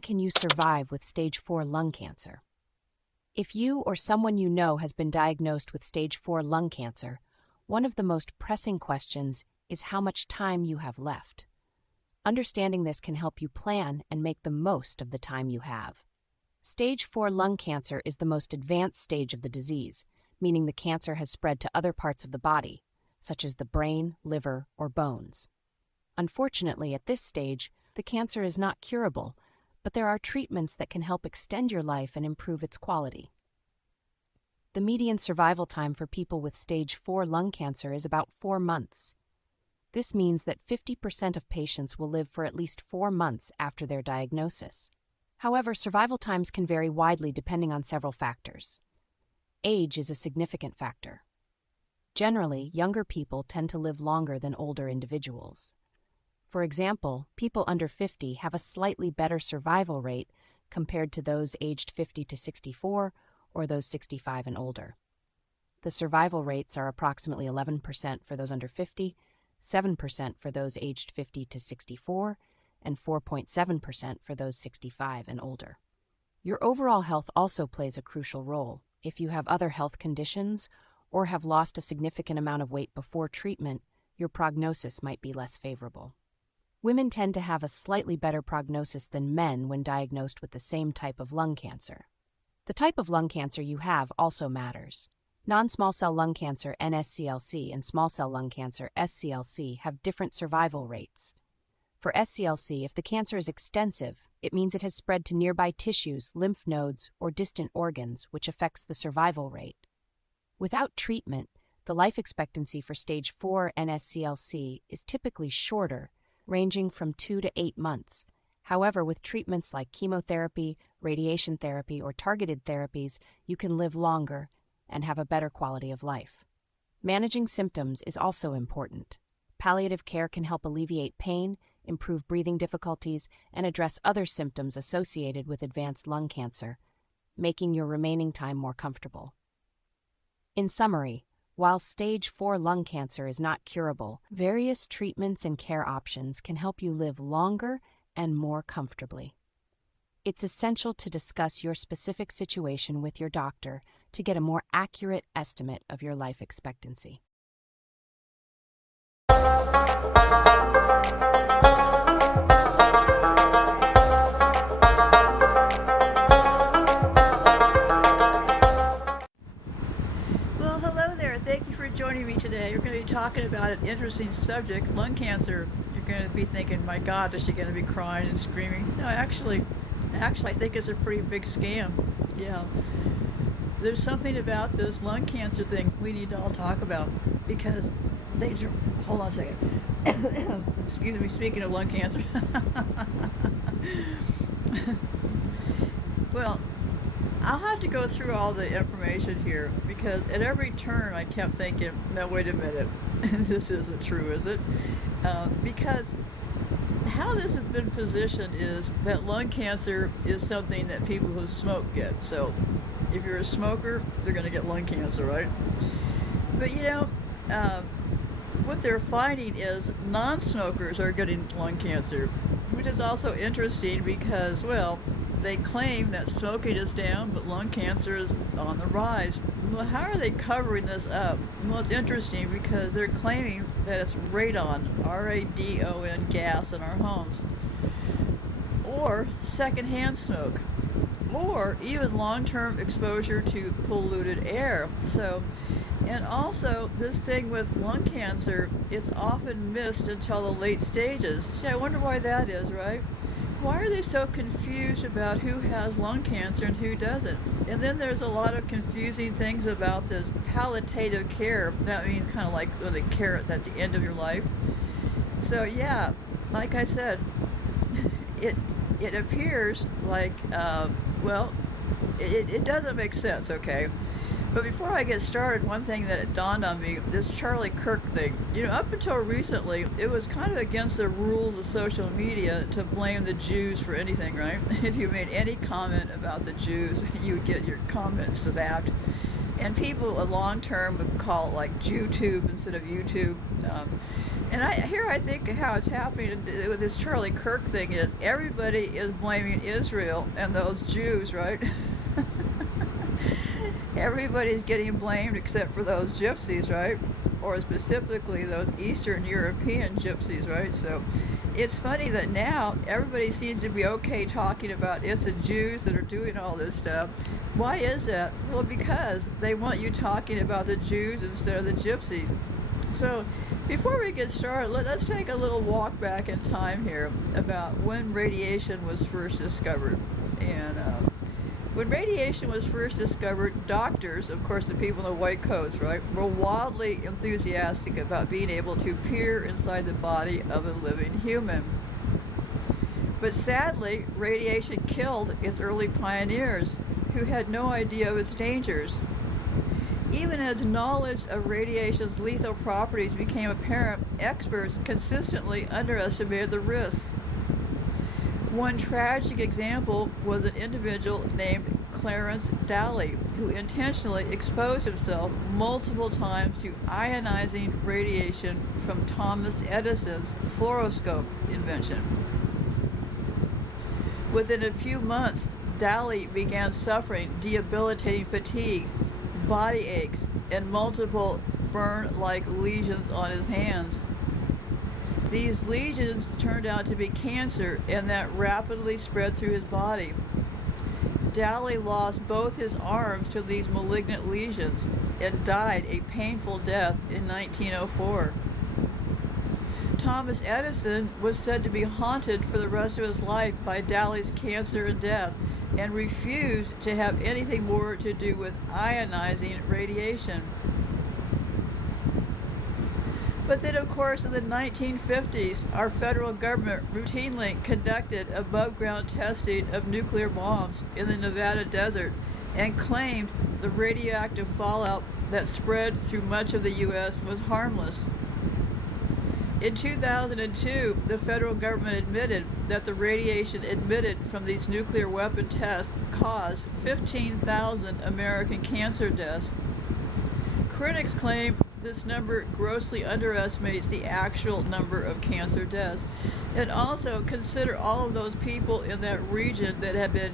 long can you survive with stage 4 lung cancer? If you or someone you know has been diagnosed with stage 4 lung cancer, one of the most pressing questions is how much time you have left. Understanding this can help you plan and make the most of the time you have. Stage 4 lung cancer is the most advanced stage of the disease, meaning the cancer has spread to other parts of the body, such as the brain, liver, or bones. Unfortunately, at this stage, the cancer is not curable, but there are treatments that can help extend your life and improve its quality. The median survival time for people with stage 4 lung cancer is about 4 months. This means that 50% of patients will live for at least 4 months after their diagnosis. However, survival times can vary widely depending on several factors. Age is a significant factor. Generally, younger people tend to live longer than older individuals. For example, people under 50 have a slightly better survival rate compared to those aged 50 to 64 or those 65 and older. The survival rates are approximately 11% for those under 50, 7% for those aged 50 to 64, and 4.7% for those 65 and older. Your overall health also plays a crucial role. If you have other health conditions or have lost a significant amount of weight before treatment, your prognosis might be less favorable. Women tend to have a slightly better prognosis than men when diagnosed with the same type of lung cancer. The type of lung cancer you have also matters. Non-small cell lung cancer (NSCLC) and small cell lung cancer (SCLC) have different survival rates. For SCLC, if the cancer is extensive, it means it has spread to nearby tissues, lymph nodes, or distant organs, which affects the survival rate. Without treatment, the life expectancy for stage 4 NSCLC is typically shorter, ranging from 2 to 8 months. However, with treatments like chemotherapy, radiation therapy, or targeted therapies, you can live longer and have a better quality of life. Managing symptoms is also important. Palliative care can help alleviate pain, improve breathing difficulties, and address other symptoms associated with advanced lung cancer, making your remaining time more comfortable. In summary, while stage 4 lung cancer is not curable, various treatments and care options can help you live longer and more comfortably. It's essential to discuss your specific situation with your doctor to get a more accurate estimate of your life expectancy. Thank you for joining me today. We're going to be talking about an interesting subject, lung cancer. You're going to be thinking, my God, is she going to be crying and screaming? No, actually, I think it's a pretty big scam. Yeah. There's something about this lung cancer thing we need to all talk about because hold on a second. Excuse me, speaking of lung cancer. Well, I'll have to go through all the information here because at every turn I kept thinking, no, wait a minute, this isn't true, is it? Because how this has been positioned is that lung cancer is something that people who smoke get. So if you're a smoker, you're going to get lung cancer, right? But what they're finding is non-smokers are getting lung cancer, which is also interesting because, well, they claim that smoking is down, but lung cancer is on the rise. Well, how are they covering this up? Well, it's interesting because they're claiming that it's radon, R-A-D-O-N gas in our homes, or secondhand smoke, or even long-term exposure to polluted air. And also, this thing with lung cancer, it's often missed until the late stages. See, I wonder why that is, right? Why are they so confused about who has lung cancer and who doesn't? And then there's a lot of confusing things about this palliative care. That means kind of like the care at the end of your life. So yeah, like I said, it appears like, it doesn't make sense, okay? But before I get started, one thing that dawned on me, this Charlie Kirk thing. Up until recently, it was kind of against the rules of social media to blame the Jews for anything, right? If you made any comment about the Jews, you would get your comments zapped. And people, long term, would call it like JewTube instead of YouTube. And I think how it's happening with this Charlie Kirk thing is everybody is blaming Israel and those Jews, right? Everybody's getting blamed except for those gypsies, right? Or specifically those Eastern European gypsies, right? So it's funny that now everybody seems to be okay talking about it's the Jews that are doing all this stuff. Why is that? Well, because they want you talking about the Jews instead of the gypsies. So, before we get started, let's take a little walk back in time here about when radiation was first discovered. And when radiation was first discovered, doctors, of course, the people in the white coats, right, were wildly enthusiastic about being able to peer inside the body of a living human. But sadly, radiation killed its early pioneers, who had no idea of its dangers. Even as knowledge of radiation's lethal properties became apparent, experts consistently underestimated the risks. One tragic example was an individual named Clarence Daly, who intentionally exposed himself multiple times to ionizing radiation from Thomas Edison's fluoroscope invention. Within a few months, Daly began suffering debilitating fatigue, body aches, and multiple burn-like lesions on his hands. These lesions turned out to be cancer, and that rapidly spread through his body. Daly lost both his arms to these malignant lesions and died a painful death in 1904. Thomas Edison was said to be haunted for the rest of his life by Daly's cancer and death, and refused to have anything more to do with ionizing radiation. But then, of course, in the 1950s, our federal government routinely conducted above-ground testing of nuclear bombs in the Nevada desert and claimed the radioactive fallout that spread through much of the U.S. was harmless. In 2002, the federal government admitted that the radiation emitted from these nuclear weapon tests caused 15,000 American cancer deaths. Critics claim this number grossly underestimates the actual number of cancer deaths. And also consider all of those people in that region that have been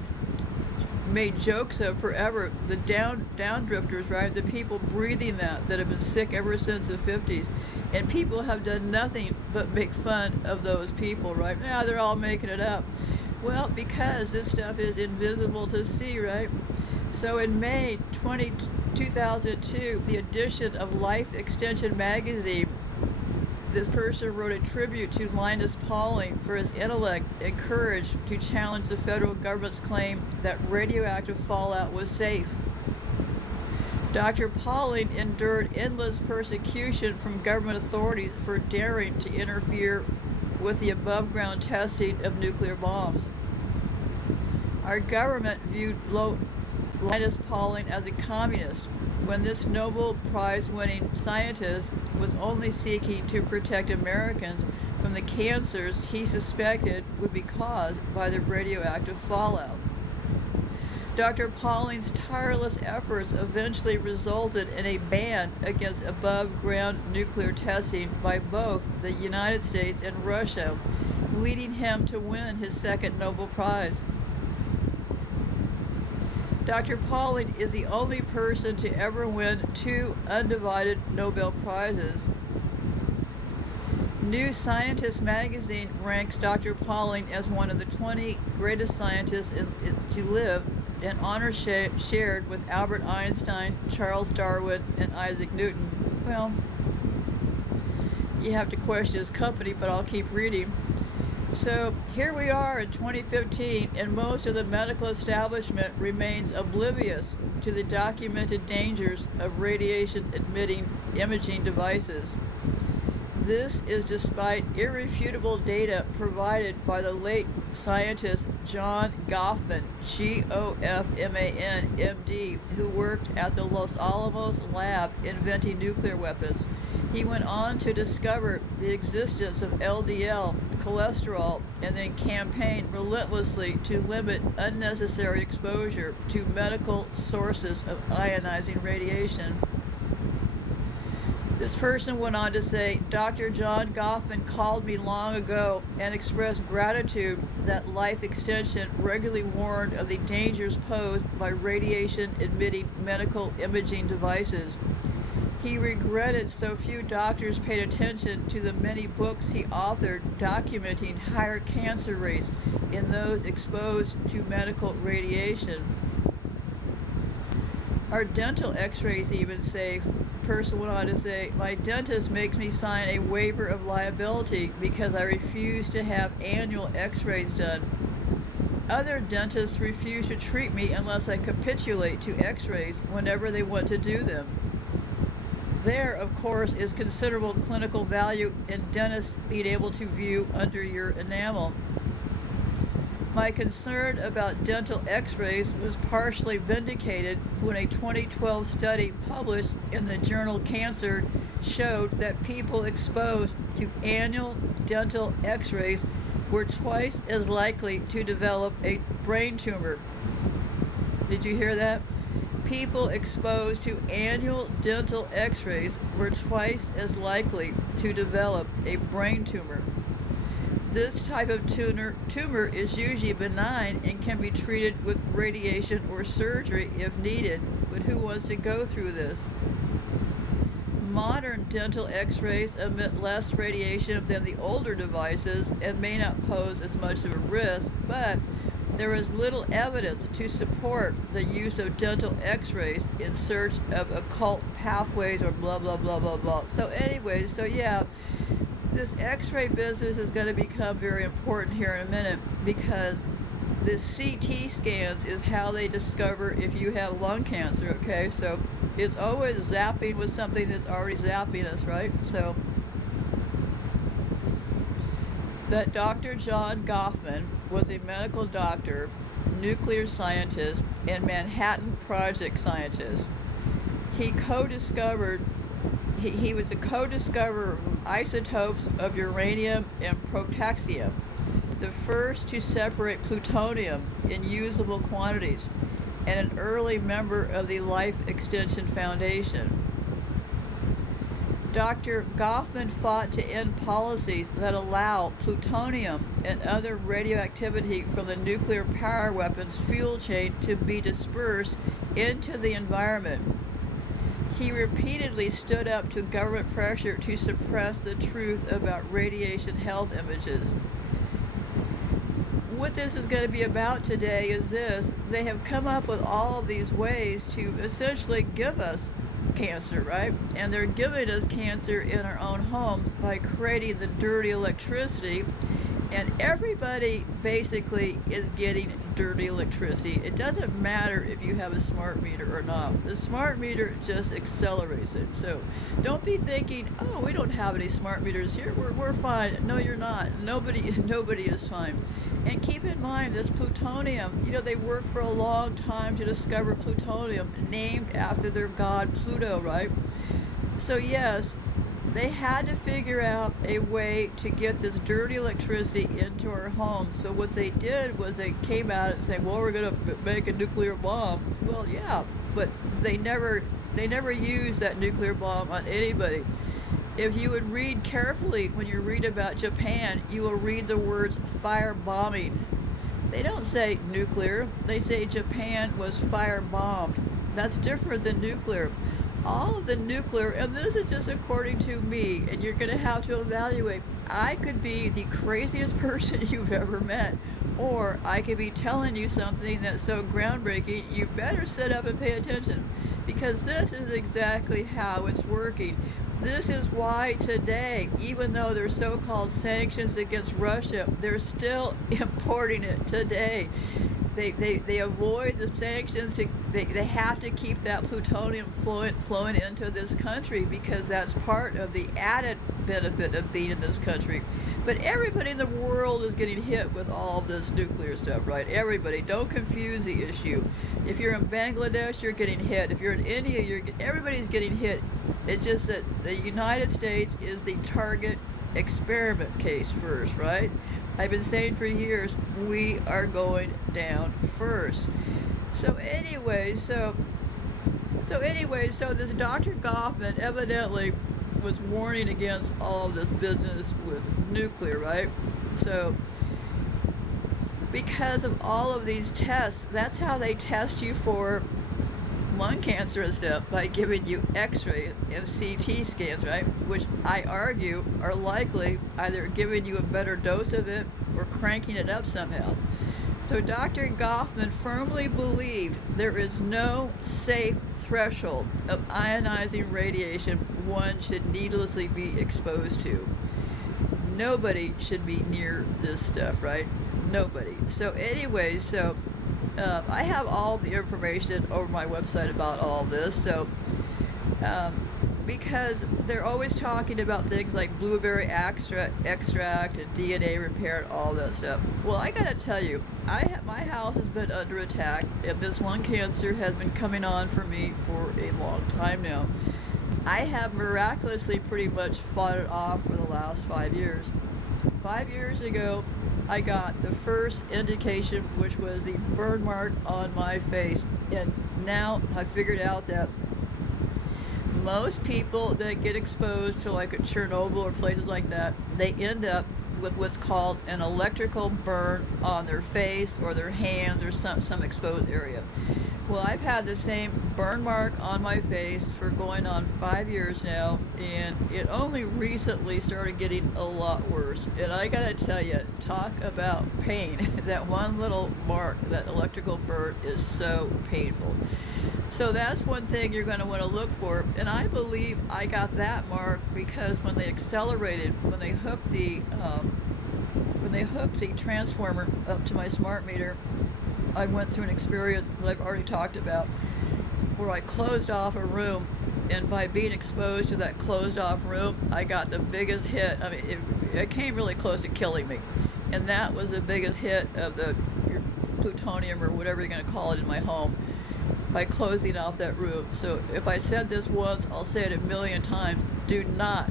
made jokes of forever, the downdrifters, right? The people breathing that have been sick ever since the 50s. And people have done nothing but make fun of those people, right? Yeah, they're all making it up. Well, because this stuff is invisible to see, right? So in May 2002, the edition of Life Extension magazine, this person wrote a tribute to Linus Pauling for his intellect and courage to challenge the federal government's claim that radioactive fallout was safe. Dr. Pauling endured endless persecution from government authorities for daring to interfere with the above-ground testing of nuclear bombs. Our government viewed Linus Pauling as a communist, when this Nobel Prize-winning scientist was only seeking to protect Americans from the cancers he suspected would be caused by the radioactive fallout. Dr. Pauling's tireless efforts eventually resulted in a ban against above-ground nuclear testing by both the United States and Russia, leading him to win his second Nobel Prize. Dr. Pauling is the only person to ever win 2 undivided Nobel Prizes. New Scientist magazine ranks Dr. Pauling as one of the 20 greatest scientists to live, an honor shared with Albert Einstein, Charles Darwin, and Isaac Newton. Well, you have to question his company, but I'll keep reading. So here we are in 2015, and most of the medical establishment remains oblivious to the documented dangers of radiation-emitting imaging devices. This is despite irrefutable data provided by the late scientist John Goffman, Goffman, MD, who worked at the Los Alamos lab inventing nuclear weapons. He went on to discover the existence of LDL, cholesterol, and then campaigned relentlessly to limit unnecessary exposure to medical sources of ionizing radiation. This person went on to say, Dr. John Goffman called me long ago and expressed gratitude that Life Extension regularly warned of the dangers posed by radiation-emitting medical imaging devices. He regretted so few doctors paid attention to the many books he authored documenting higher cancer rates in those exposed to medical radiation. Our dental x-rays even say, person went on to say, my dentist makes me sign a waiver of liability because I refuse to have annual x-rays done. Other dentists refuse to treat me unless I capitulate to x-rays whenever they want to do them. There, of course, is considerable clinical value in dentists being able to view under your enamel. My concern about dental x-rays was partially vindicated when a 2012 study published in the journal Cancer showed that people exposed to annual dental x-rays were twice as likely to develop a brain tumor. Did you hear that? People exposed to annual dental x-rays were twice as likely to develop a brain tumor. This type of tumor is usually benign and can be treated with radiation or surgery if needed, but who wants to go through this? Modern dental x-rays emit less radiation than the older devices and may not pose as much of a risk, but there is little evidence to support the use of dental x-rays in search of occult pathways or blah, blah, blah, blah, blah. So anyways, so yeah, this x-ray business is going to become very important here in a minute because the CT scans is how they discover if you have lung cancer, okay? So it's always zapping with something that's already zapping us, right? So that Dr. John Goffman was a medical doctor, nuclear scientist, and Manhattan Project scientist. He was a co-discoverer of isotopes of uranium and protaxium, the first to separate plutonium in usable quantities, and an early member of the Life Extension Foundation. Dr. Goffman fought to end policies that allow plutonium and other radioactivity from the nuclear power weapons fuel chain to be dispersed into the environment. He repeatedly stood up to government pressure to suppress the truth about radiation health images. What this is going to be about today is this: they have come up with all of these ways to essentially give us cancer, right? And they're giving us cancer in our own homes by creating the dirty electricity, and everybody basically is getting dirty electricity. It doesn't matter if you have a smart meter or not. The smart meter just accelerates it. So don't be thinking, oh, we don't have any smart meters here, we're fine. No, you're not. Nobody is fine. And keep in mind, this plutonium, they worked for a long time to discover plutonium, named after their god Pluto, right? So yes, they had to figure out a way to get this dirty electricity into our homes. So what they did was they came out and said, well, we're going to make a nuclear bomb. Well, yeah, but they never used that nuclear bomb on anybody. If you would read carefully when you read about Japan, you will read the words firebombing. They don't say nuclear. They say Japan was firebombed. That's different than nuclear. All of the nuclear, and this is just according to me, and you're going to have to evaluate. I could be the craziest person you've ever met, or I could be telling you something that's so groundbreaking, you better sit up and pay attention, because this is exactly how it's working. This is why today, even though there's so-called sanctions against Russia, they're still importing it today. They avoid the sanctions. They have to keep that plutonium flowing into this country because that's part of the added benefit of being in this country. But everybody in the world is getting hit with all of this nuclear stuff, right? Everybody. Don't confuse the issue. If you're in Bangladesh, you're getting hit. If you're in India, everybody's getting hit. It's just that the United States is the target experiment case first, right? I've been saying for years, we are going down first. So anyway, so this Dr. Goffman evidently was warning against all of this business with nuclear, right? So because of all of these tests, that's how they test you for lung cancer and stuff, by giving you x-ray and CT scans, right? Which I argue are likely either giving you a better dose of it or cranking it up somehow. So Dr. Goffman firmly believed there is no safe threshold of ionizing radiation one should needlessly be exposed to. Nobody should be near this stuff, right? Nobody. So anyway, I have all the information over my website about all this. So um, because they're always talking about things like blueberry extract and DNA repair and all that stuff. Well, I gotta tell you, my house has been under attack, and this lung cancer has been coming on for me for a long time now. I have miraculously pretty much fought it off for the last 5 years. 5 years ago, I got the first indication, which was the burn mark on my face. And now I figured out that most people that get exposed to like a Chernobyl or places like that, they end up with what's called an electrical burn on their face or their hands or some exposed area. Well, I've had the same burn mark on my face for going on 5 years now, and it only recently started getting a lot worse. And I gotta tell you, talk about pain. That one little mark, that electrical burn, is so painful. So that's one thing you're going to want to look for. And I believe I got that mark because when they hooked the transformer up to my smart meter, I went through an experience that I've already talked about where I closed off a room, and by being exposed to that closed off room, I got the biggest hit. I mean, it came really close to killing me. And that was the biggest hit of the plutonium or whatever you're going to call it in my home, by closing off that room. So if I said this once, I'll say it a million times. Do not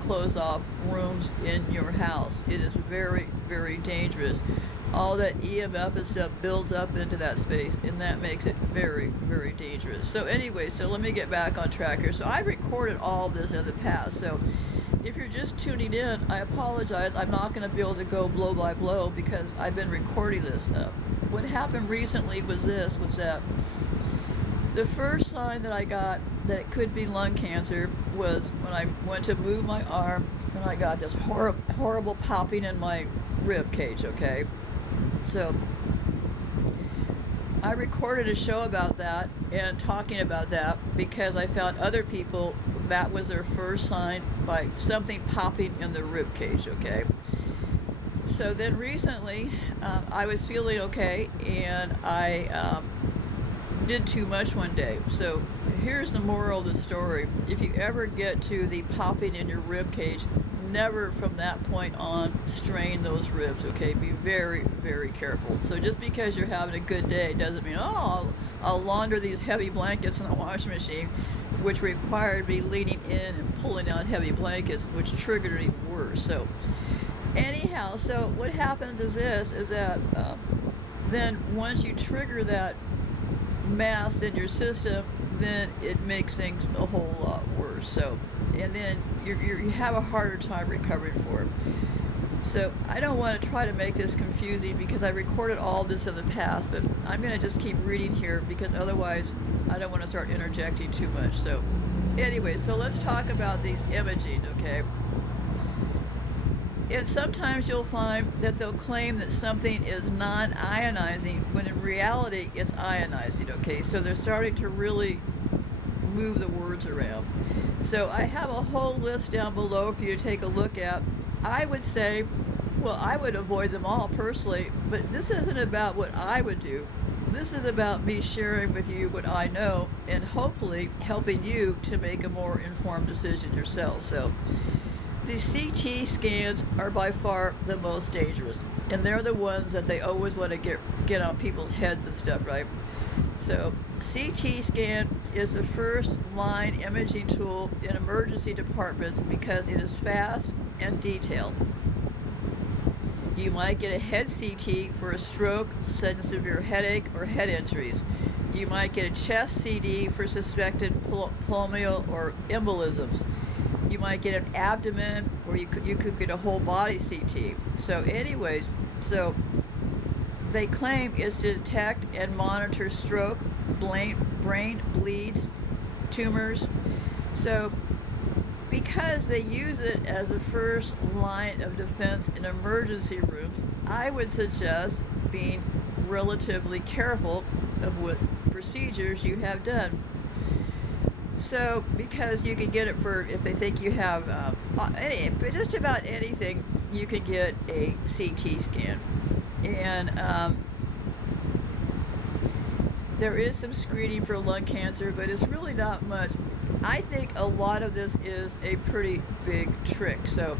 close off rooms in your house. It is very, very dangerous. All that EMF and stuff builds up into that space, and that makes it very, very dangerous. So anyway, so let me get back on track here. So I recorded all this in the past. So if you're just tuning in, I apologize. I'm not going to be able to go blow by blow because I've been recording this stuff. What happened recently was that the first sign that I got that it could be lung cancer was when I went to move my arm, and I got this horrible popping in my rib cage, okay? So I recorded a show about that and talking about that because I found other people that was their first sign, by something popping in the rib cage, okay? So then recently, I was feeling okay, and I did too much one day. So here's the moral of the story. If you ever get to the popping in your rib cage, never from that point on strain those ribs, okay? Be very, very careful. So just because you're having a good day doesn't mean, I'll launder these heavy blankets in the washing machine, which required me leaning in and pulling out heavy blankets, which triggered it even worse. So anyhow, so what happens is that then once you trigger that mass in your system, then it makes things a whole lot worse. So, and then you have a harder time recovering for it. So I don't want to try to make this confusing because I recorded all this in the past, but I'm going to just keep reading here because otherwise I don't want to start interjecting too much. So anyway, so let's talk about these imaging, okay? And sometimes you'll find that they'll claim that something is non-ionizing when in reality it's ionizing, okay? So they're starting to really move the words around. So I have a whole list down below for you to take a look at. I would say, well, I would avoid them all personally, but this isn't about what I would do. This is about me sharing with you what I know and hopefully helping you to make a more informed decision yourself. So the CT scans are by far the most dangerous, and they're the ones that they always want to get on people's heads and stuff, right? So CT scan is the first line imaging tool in emergency departments because it is fast and detailed. You might get a head CT for a stroke, sudden severe headache, or head injuries. You might get a chest CD for suspected pulmonal or embolisms. You might get an abdomen, or you could get a whole body CT. So anyways, so they claim is to detect and monitor stroke, brain bleeds, tumors. So because they use it as a first line of defense in emergency rooms, I would suggest being relatively careful of what procedures you have done. So, because you can get it for, if they think you have just about anything, you can get a CT scan. And there is some screening for lung cancer, but it's really not much. I think a lot of this is a pretty big trick. So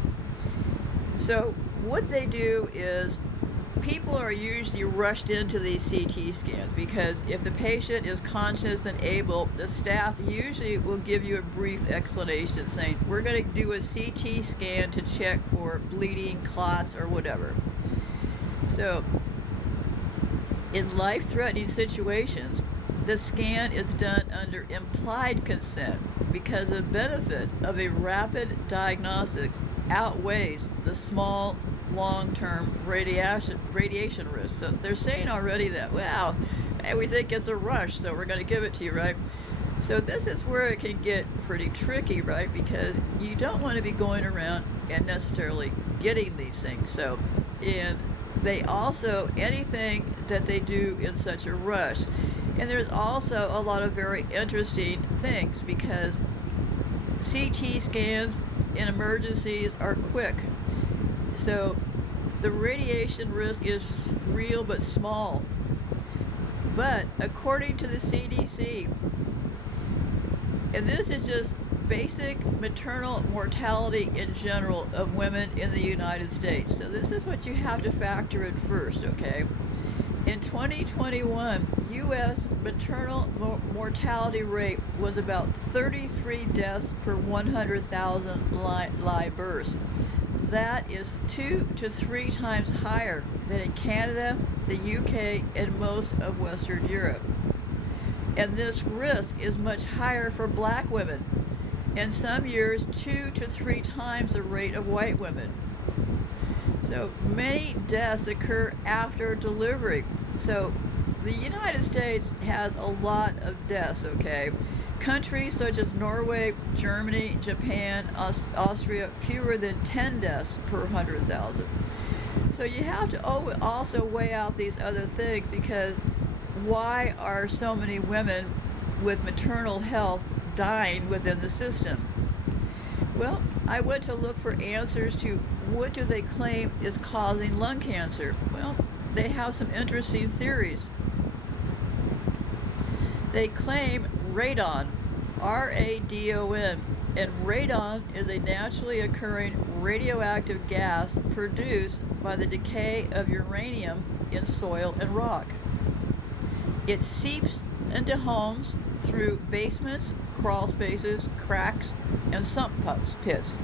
what they do is people are usually rushed into these CT scans because if the patient is conscious and able, the staff usually will give you a brief explanation saying, we're going to do a CT scan to check for bleeding, clots, or whatever. So in life-threatening situations, the scan is done under implied consent because the benefit of a rapid diagnostic outweighs the small long-term radiation risk. So they're saying already that, well, hey, we think it's a rush, so we're going to give it to you, right? So this is where it can get pretty tricky, right? Because you don't want to be going around and necessarily getting these things. So, and they also, anything that they do in such a rush. And there's also a lot of very interesting things because CT scans in emergencies are quick. So the radiation risk is real but small. But according to the CDC, and this is just basic maternal mortality in general of women in the United States. So this is what you have to factor in first, okay? In 2021, U.S. maternal mortality rate was about 33 deaths per 100,000 live births. That is 2 to 3 times higher than in Canada, the UK, and most of Western Europe. And this risk is much higher for black women. In some years, 2 to 3 times the rate of white women. So many deaths occur after delivery. So the United States has a lot of deaths, okay? Countries such as Norway, Germany, Japan, Austria, fewer than 10 deaths per 100,000. So you have to also weigh out these other things because why are so many women with maternal health dying within the system? Well, I went to look for answers to what do they claim is causing lung cancer. Well, they have some interesting theories. They claim radon, R-A-D-O-N, and radon is a naturally occurring radioactive gas produced by the decay of uranium in soil and rock. It seeps into homes through basements, crawl spaces, cracks, and sump pits.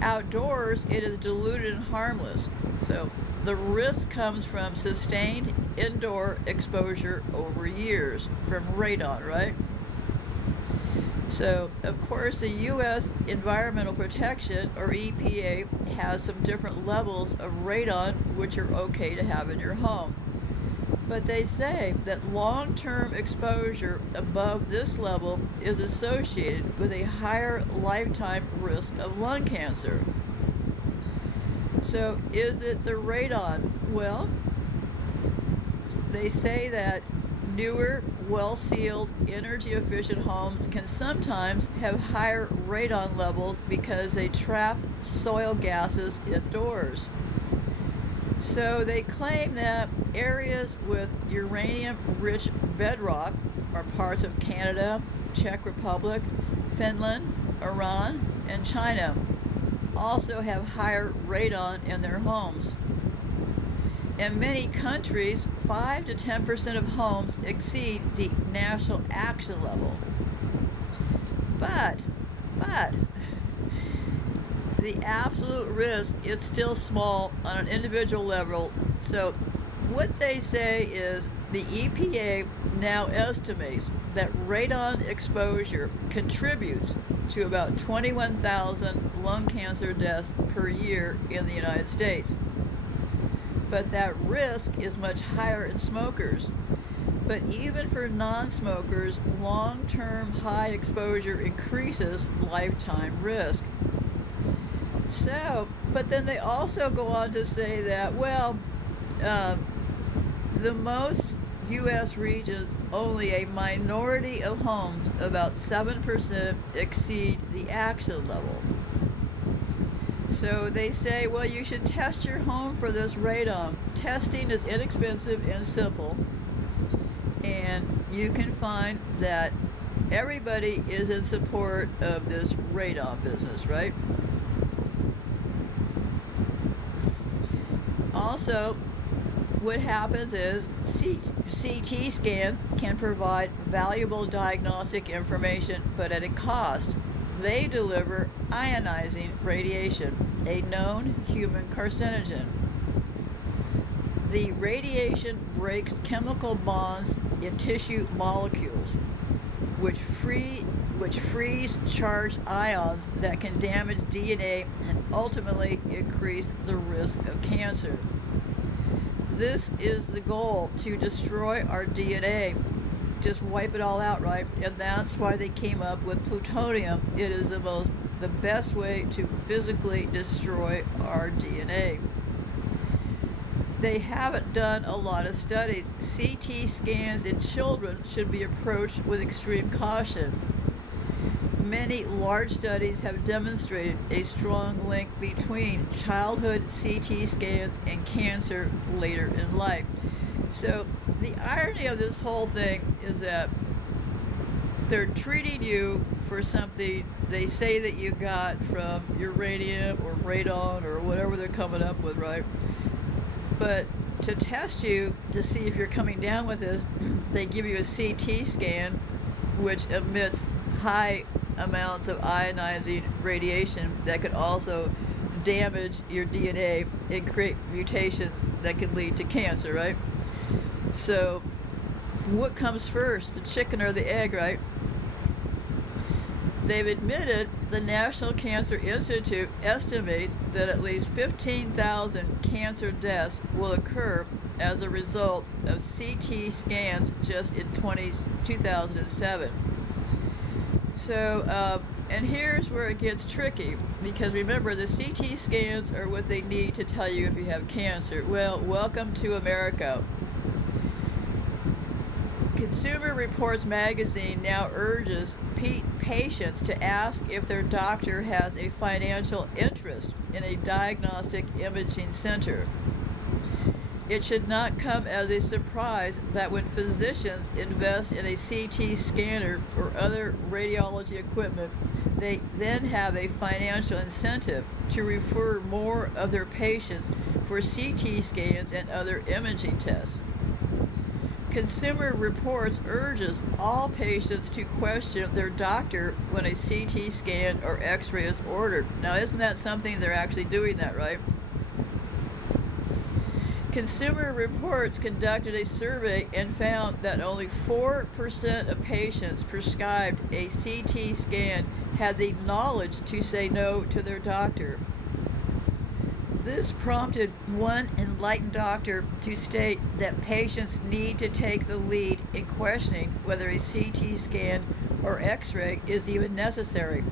Outdoors, it is diluted and harmless, so the risk comes from sustained indoor exposure over years from radon, right? So, of course, the U.S. Environmental Protection, or EPA, has some different levels of radon which are okay to have in your home. But they say that long-term exposure above this level is associated with a higher lifetime risk of lung cancer. So is it the radon? Well, they say that newer, well-sealed, energy-efficient homes can sometimes have higher radon levels because they trap soil gases indoors. So they claim that areas with uranium-rich bedrock are parts of Canada, Czech Republic, Finland, Iran, and China also have higher radon in their homes. In many countries, 5 to 10% of homes exceed the national action level. But the absolute risk is still small on an individual level. So what they say is The EPA now estimates that radon exposure contributes to about 21,000 lung cancer deaths per year in the United States. But that risk is much higher in smokers. But even for non-smokers, long-term high exposure increases lifetime risk. So, but then they also go on to say that, well, the most U.S. regions, only a minority of homes, about 7%, exceed the action level. So they say, well, you should test your home for this radon. Testing is inexpensive and simple. And you can find that everybody is in support of this radon business, right? Also, what happens is CT scan can provide valuable diagnostic information, but at a cost. They deliver ionizing radiation, a known human carcinogen. The radiation breaks chemical bonds in tissue molecules, which freeze charged ions that can damage DNA and ultimately increase the risk of cancer. This is the goal, to destroy our DNA. Just wipe it all out, right? And that's why they came up with plutonium. It is the best way to physically destroy our DNA. They haven't done a lot of studies. CT scans in children should be approached with extreme caution. Many large studies have demonstrated a strong link between childhood CT scans and cancer later in life. So the irony of this whole thing is that they're treating you for something they say that you got from uranium or radon or whatever they're coming up with, right? But to test you to see if you're coming down with this, they give you a CT scan, which emits high amounts of ionizing radiation that could also damage your DNA and create mutations that can lead to cancer, right? So what comes first, the chicken or the egg, right? They've admitted the National Cancer Institute estimates that at least 15,000 cancer deaths will occur as a result of CT scans just in 2007. So, and here's where it gets tricky, because remember, the CT scans are what they need to tell you if you have cancer. Well, welcome to America. Consumer Reports magazine now urges patients to ask if their doctor has a financial interest in a diagnostic imaging center. It should not come as a surprise that when physicians invest in a CT scanner or other radiology equipment, they then have a financial incentive to refer more of their patients for CT scans and other imaging tests. Consumer Reports urges all patients to question their doctor when a CT scan or X-ray is ordered. Now, isn't that something? They're actually doing that, right? Consumer Reports conducted a survey and found that only 4% of patients prescribed a CT scan had the knowledge to say no to their doctor. This prompted one enlightened doctor to state that patients need to take the lead in questioning whether a CT scan or X-ray is even necessary.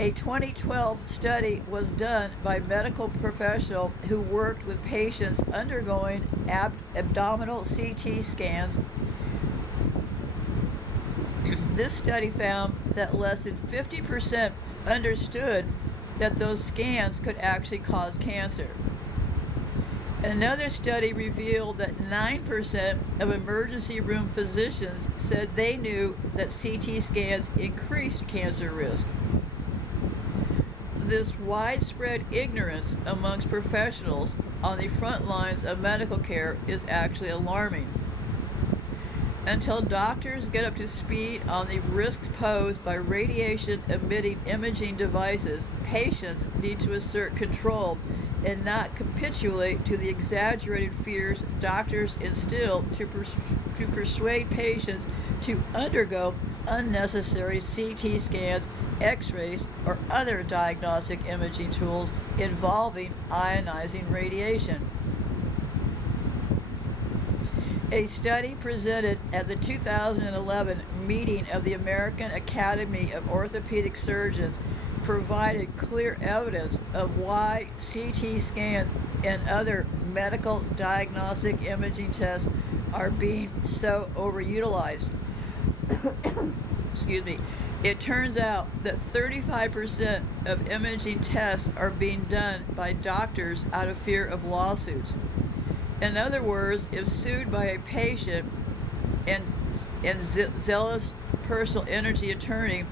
A 2012 study was done by a medical professional who worked with patients undergoing abdominal CT scans. This study found that less than 50% understood that those scans could actually cause cancer. Another study revealed that 9% of emergency room physicians said they knew that CT scans increased cancer risk. This widespread ignorance amongst professionals on the front lines of medical care is actually alarming. Until doctors get up to speed on the risks posed by radiation-emitting imaging devices, patients need to assert control and not capitulate to the exaggerated fears doctors instill to persuade patients to undergo unnecessary CT scans, X-rays, or other diagnostic imaging tools involving ionizing radiation. A study presented at the 2011 meeting of the American Academy of Orthopedic Surgeons provided clear evidence of why CT scans and other medical diagnostic imaging tests are being so overutilized. Excuse me. It turns out that 35% of imaging tests are being done by doctors out of fear of lawsuits. In other words, if sued by a patient and zealous personal energy attorney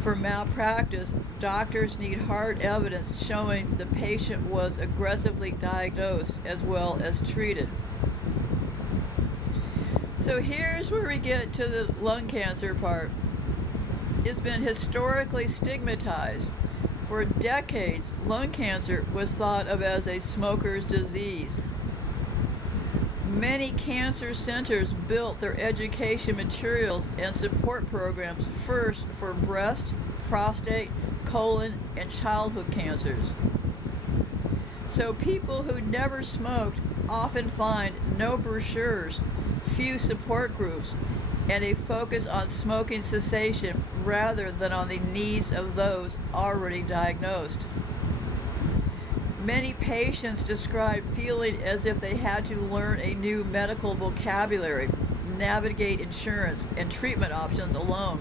for malpractice, doctors need hard evidence showing the patient was aggressively diagnosed as well as treated. So here's where we get to the lung cancer part. It's been historically stigmatized. For decades, lung cancer was thought of as a smoker's disease. Many cancer centers built their education materials and support programs first for breast, prostate, colon, and childhood cancers. So people who never smoked often find no brochures, few support groups, and a focus on smoking cessation rather than on the needs of those already diagnosed. Many patients describe feeling as if they had to learn a new medical vocabulary, navigate insurance and treatment options alone,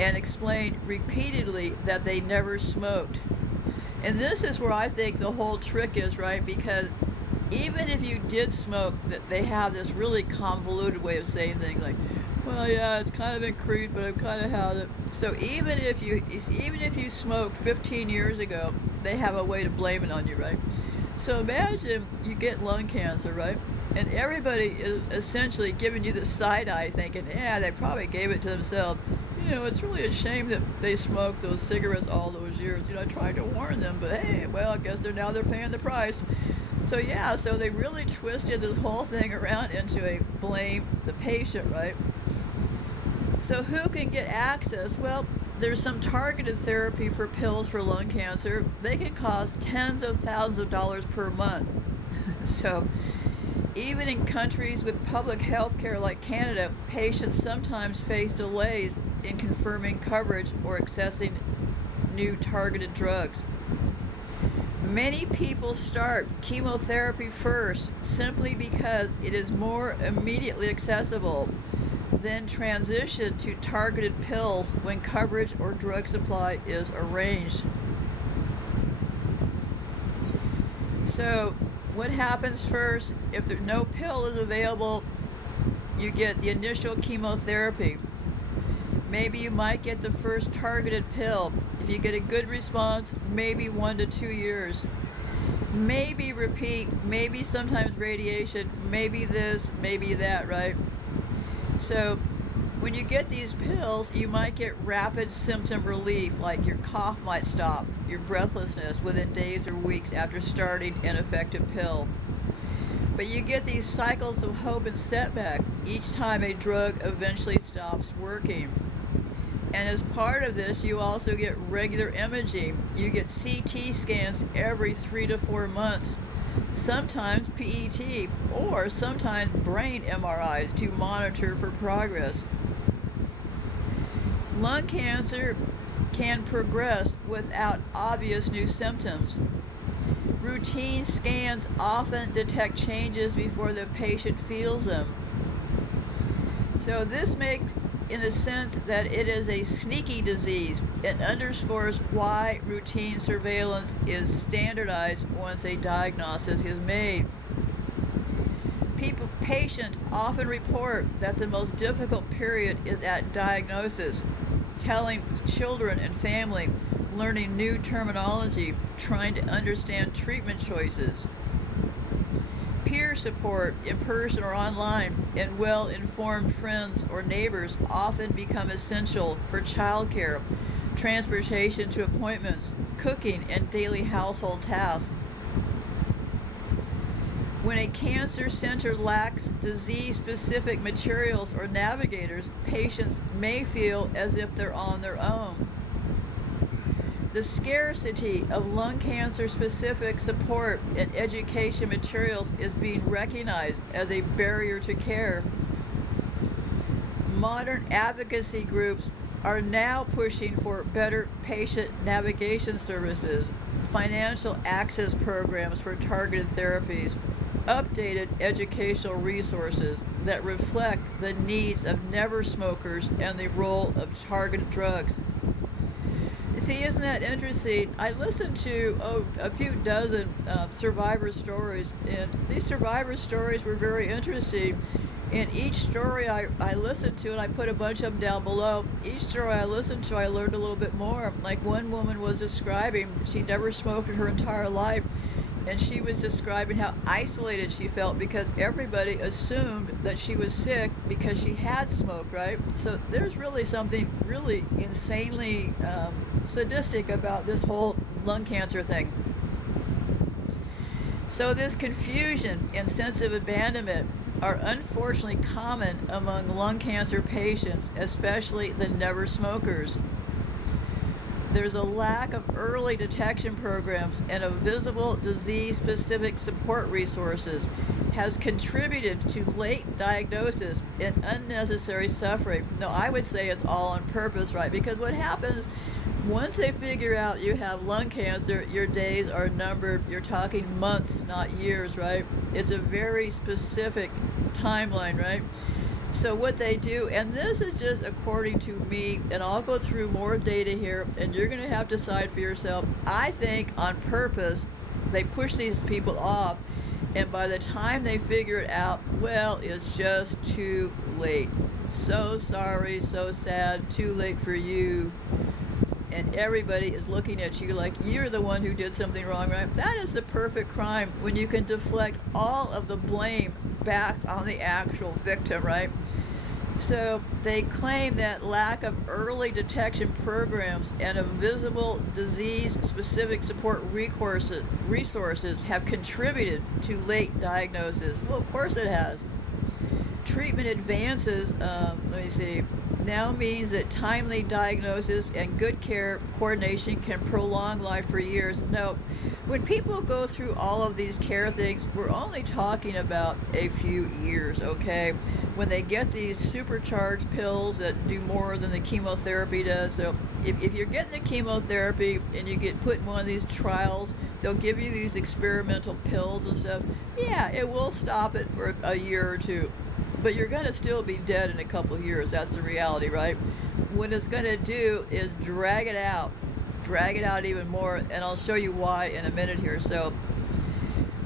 and explain repeatedly that they never smoked. And this is where I think the whole trick is, right? Because even if you did smoke, that they have this really convoluted way of saying things like, well, yeah, it's kind of been creeped, but I've kind of had it. So even if you smoked 15 years ago, they have a way to blame it on you, right? So imagine you get lung cancer, right? And everybody is essentially giving you the side eye thinking, yeah, they probably gave it to themselves. It's really a shame that they smoked those cigarettes all those years. I tried to warn them, but hey, well, I guess they're paying the price. So yeah, so they really twisted this whole thing around into a blame the patient, right? So who can get access? Well, there's some targeted therapy for pills for lung cancer. They can cost tens of thousands of dollars per month. So even in countries with public health care like Canada, patients sometimes face delays in confirming coverage or accessing new targeted drugs. Many people start chemotherapy first simply because it is more immediately accessible, then transition to targeted pills when coverage or drug supply is arranged. So what happens first? If no pill is available, you get the initial chemotherapy. Maybe you might get the first targeted pill. If you get a good response, maybe 1 to 2 years. Maybe repeat, maybe sometimes radiation, maybe this, maybe that, right? So when you get these pills, you might get rapid symptom relief, like your cough might stop, your breathlessness within days or weeks after starting an effective pill. But you get these cycles of hope and setback each time a drug eventually stops working. And as part of this, you also get regular imaging. You get CT scans every 3 to 4 months, sometimes PET, or sometimes brain MRIs to monitor for progress. Lung cancer can progress without obvious new symptoms. Routine scans often detect changes before the patient feels them. So this makes, in the sense that it is a sneaky disease, it underscores why routine surveillance is standardized once a diagnosis is made. Patients often report that the most difficult period is at diagnosis, telling children and family, learning new terminology, trying to understand treatment choices. Peer support, in person or online, and well-informed friends or neighbors often become essential for childcare, transportation to appointments, cooking, and daily household tasks. When a cancer center lacks disease-specific materials or navigators, patients may feel as if they're on their own. The scarcity of lung cancer-specific support and education materials is being recognized as a barrier to care. Modern advocacy groups are now pushing for better patient navigation services, financial access programs for targeted therapies, updated educational resources that reflect the needs of never smokers and the role of targeted drugs. See, isn't that interesting? I listened to a few dozen survivor stories, and these survivor stories were very interesting. And each story I listened to, and I put a bunch of them down below, each story I listened to, I learned a little bit more. Like one woman was describing, she never smoked in her entire life, and she was describing how isolated she felt because everybody assumed that she was sick because she had smoked, right? So there's really something really insanely sadistic about this whole lung cancer thing. So this confusion and sense of abandonment are unfortunately common among lung cancer patients, especially the never smokers. There's a lack of early detection programs and of visible disease-specific support resources has contributed to late diagnosis and unnecessary suffering. No, I would say it's all on purpose, right? Because what happens once they figure out you have lung cancer, your days are numbered. You're talking months, not years, right? It's a very specific timeline, right? So what they do, and this is just according to me, and I'll go through more data here, and you're going to have to decide for yourself. I think on purpose, they push these people off, and by the time they figure it out, well, it's just too late. So sorry, so sad, too late for you. And everybody is looking at you like you're the one who did something wrong, right? That is the perfect crime, when you can deflect all of the blame back on the actual victim, right? So they claim that lack of early detection programs and of visible disease-specific support resources have contributed to late diagnosis. Well, of course it has. Treatment advances, now means that timely diagnosis and good care coordination can prolong life for years. No, when people go through all of these care things, we're only talking about a few years, okay? When they get these supercharged pills that do more than the chemotherapy does. So if you're getting the chemotherapy and you get put in one of these trials, they'll give you these experimental pills and stuff. Yeah, it will stop it for a year or two. But you're going to still be dead in a couple of years. That's the reality, right? What it's going to do is drag it out even more, and I'll show you why in a minute here. So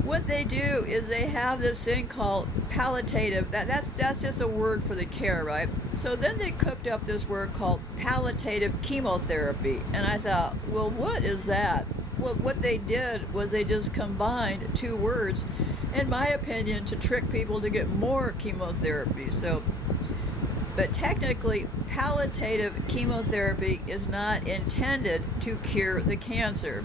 what they do is they have this thing called palliative. That's just a word for the care, right? So then they cooked up this word called palliative chemotherapy, and I thought, well, what is that? Well, what they did was they just combined two words, in my opinion, to trick people to get more chemotherapy. So, but technically, palliative chemotherapy is not intended to cure the cancer.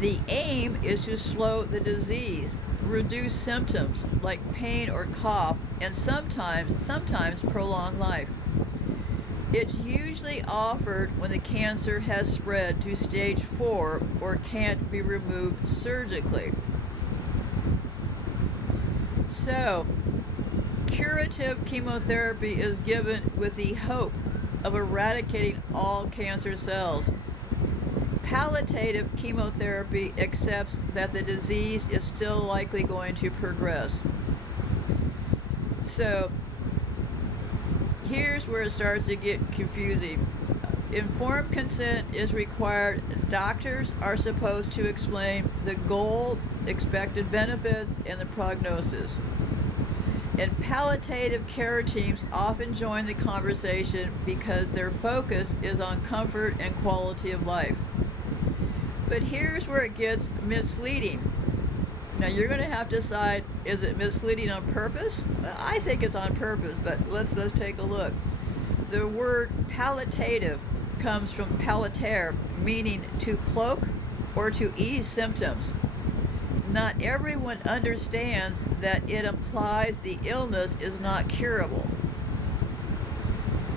The aim is to slow the disease, reduce symptoms like pain or cough, and sometimes prolong life. It's usually offered when the cancer has spread to stage 4 or can't be removed surgically. So, curative chemotherapy is given with the hope of eradicating all cancer cells. Palliative chemotherapy accepts that the disease is still likely going to progress. So, here's where it starts to get confusing. Informed consent is required. Doctors are supposed to explain the goal, expected benefits, and the prognosis. And palliative care teams often join the conversation because their focus is on comfort and quality of life. But here's where it gets misleading. Now you're going to have to decide, is it misleading on purpose? I think it's on purpose, but let's take a look. The word palliative comes from palliatere, meaning to cloak or to ease symptoms. not everyone understands that it implies the illness is not curable.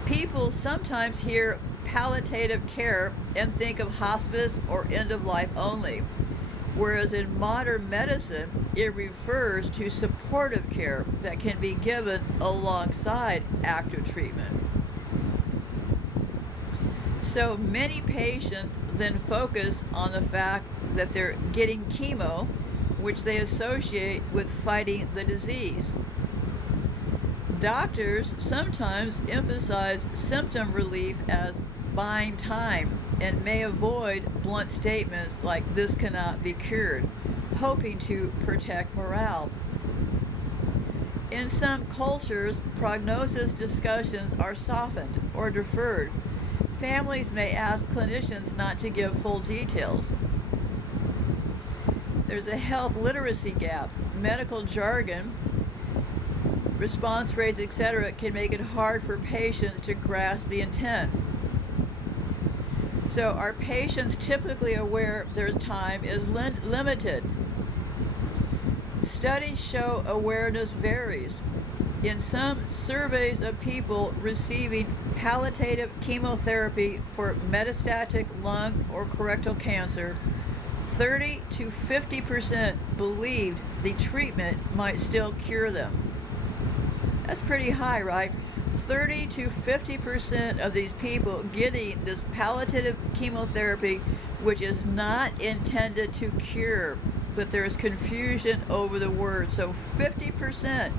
People sometimes hear palliative care and think of hospice or end of life only, whereas in modern medicine, it refers to supportive care that can be given alongside active treatment. So many patients then focus on the fact that they're getting chemo, which they associate with fighting the disease. Doctors sometimes emphasize symptom relief as buying time and may avoid blunt statements like this cannot be cured, hoping to protect morale. In some cultures, prognosis discussions are softened or deferred. Families may ask clinicians not to give full details. There's a health literacy gap. Medical jargon, response rates, etc., can make it hard for patients to grasp the intent. So, are patients typically aware their time is limited? Studies show awareness varies. In some surveys of people receiving palliative chemotherapy for metastatic lung or colorectal cancer, 30 to 50% believed the treatment might still cure them. That's pretty high, right? 30 to 50% of these people getting this palliative chemotherapy, which is not intended to cure, but there's confusion over the word. So 50%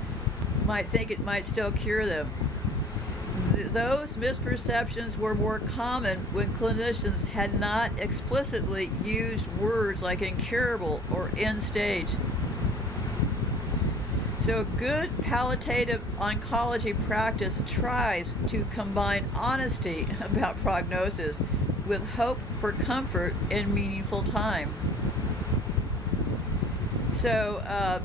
might think it might still cure them. Those misperceptions were more common when clinicians had not explicitly used words like incurable or end stage. So good palliative oncology practice tries to combine honesty about prognosis with hope for comfort in meaningful time. So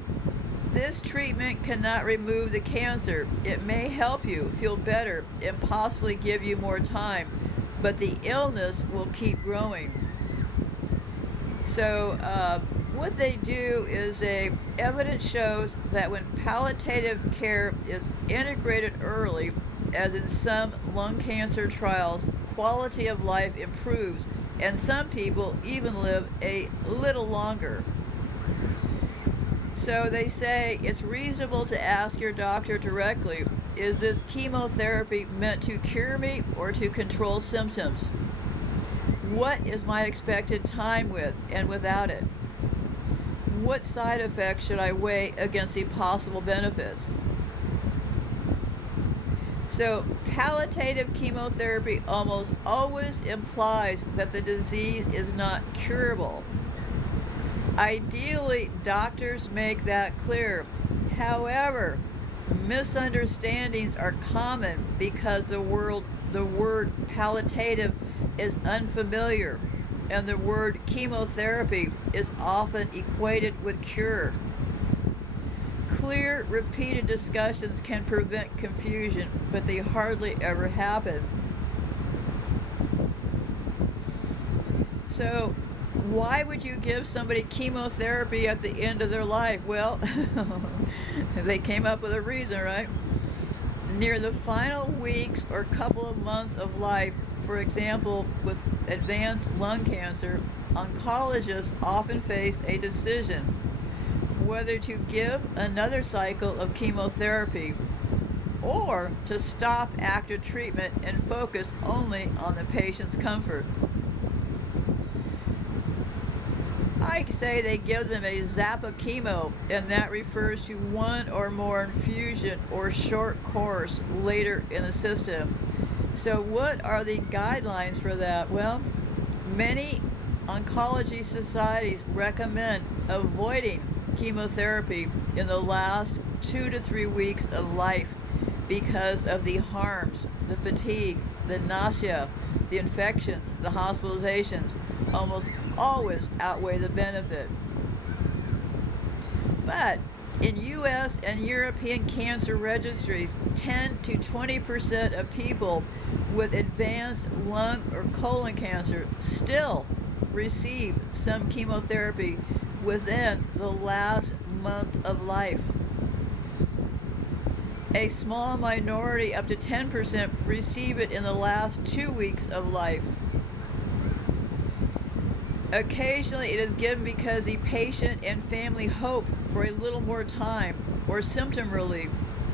this treatment cannot remove the cancer. It may help you feel better and possibly give you more time, but the illness will keep growing. So what they do is evidence shows that when palliative care is integrated early, as in some lung cancer trials, quality of life improves, and some people even live a little longer. So they say it's reasonable to ask your doctor directly, is this chemotherapy meant to cure me or to control symptoms? What is my expected time with and without it? What side effects should I weigh against the possible benefits? So palliative chemotherapy almost always implies that the disease is not curable. Ideally, doctors make that clear. However, misunderstandings are common because the word palliative is unfamiliar, and the word chemotherapy is often equated with cure. Clear, repeated discussions can prevent confusion, but they hardly ever happen. So, why would you give somebody chemotherapy at the end of their life? Well, they came up with a reason, right? Near the final weeks or couple of months of life, for example, with advanced lung cancer, oncologists often face a decision whether to give another cycle of chemotherapy or to stop active treatment and focus only on the patient's comfort. I say they give them a zap of chemo, and that refers to one or more infusion or short course later in the system. So what are the guidelines for that? Well, many oncology societies recommend avoiding chemotherapy in the last 2 to 3 weeks of life because of the harms, the fatigue, the nausea, the infections, the hospitalizations almost always outweigh the benefit. But in U.S. and European cancer registries, 10 to 20% of people with advanced lung or colon cancer still receive some chemotherapy within the last month of life. A small minority, up to 10%, receive it in the last 2 weeks of life. Occasionally, it is given because the patient and family hope for a little more time or symptom relief,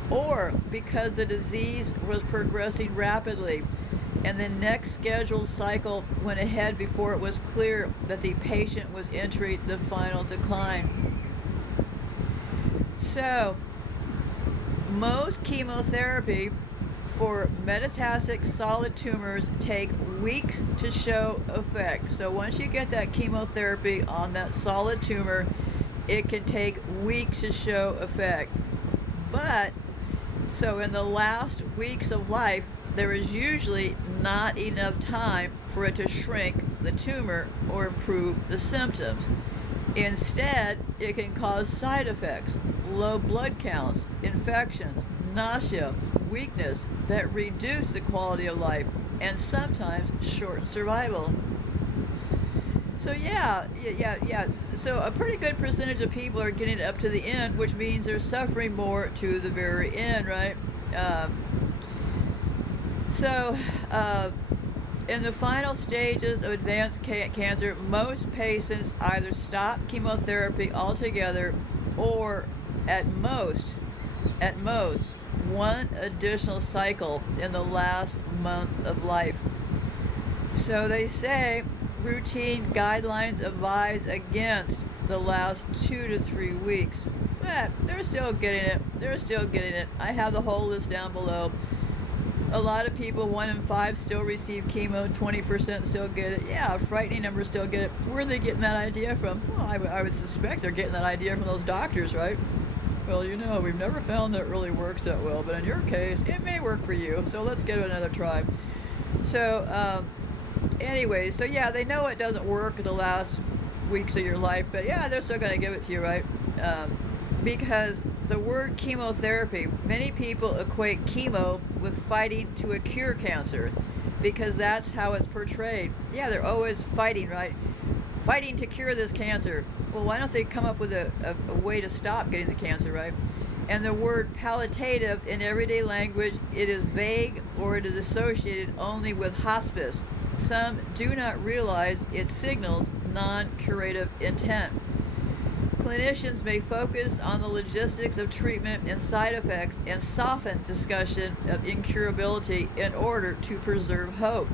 or because the disease was progressing rapidly and the next scheduled cycle went ahead before it was clear that the patient was entering the final decline. So, most chemotherapy for metastatic solid tumors take weeks to show effect. So once you get that chemotherapy on that solid tumor, it can take weeks to show effect. But, so in the last weeks of life, there is usually not enough time for it to shrink the tumor or improve the symptoms. Instead, it can cause side effects, low blood counts, infections, nausea, weakness that reduce the quality of life and sometimes shorten survival. So yeah. So a pretty good percentage of people are getting it up to the end, which means they're suffering more to the very end, right? In the final stages of advanced cancer, most patients either stop chemotherapy altogether or at most, one additional cycle in the last month of life. So they say routine guidelines advise against the last 2 to 3 weeks. But they're still getting it. I have the whole list down below. A lot of people, 1 in 5 still receive chemo, 20% still get it. Yeah, a frightening number still get it. Where are they getting that idea from? Well, I would suspect they're getting that idea from those doctors, right? Well, we've never found that it really works that well, but in your case, it may work for you, so let's give it another try. So, anyway, so yeah, they know it doesn't work in the last weeks of your life, but yeah, they're still going to give it to you, right? Because the word chemotherapy, many people equate chemo with fighting to cure cancer, because that's how it's portrayed. Yeah, they're always fighting, right? Fighting to cure this cancer. Well, why don't they come up with a way to stop getting the cancer, right? And the word palliative in everyday language, it is vague or it is associated only with hospice. Some do not realize it signals non-curative intent. Clinicians may focus on the logistics of treatment and side effects and soften discussion of incurability in order to preserve hope.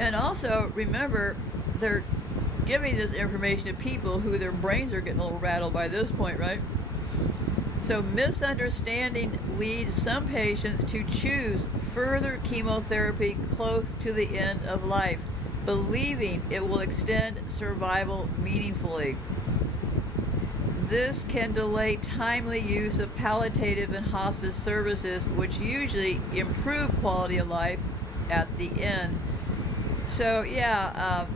And also, remember, they're giving this information to people who their brains are getting a little rattled by this point, right? So misunderstanding leads some patients to choose further chemotherapy close to the end of life, believing it will extend survival meaningfully. This can delay timely use of palliative and hospice services, which usually improve quality of life at the end. So yeah,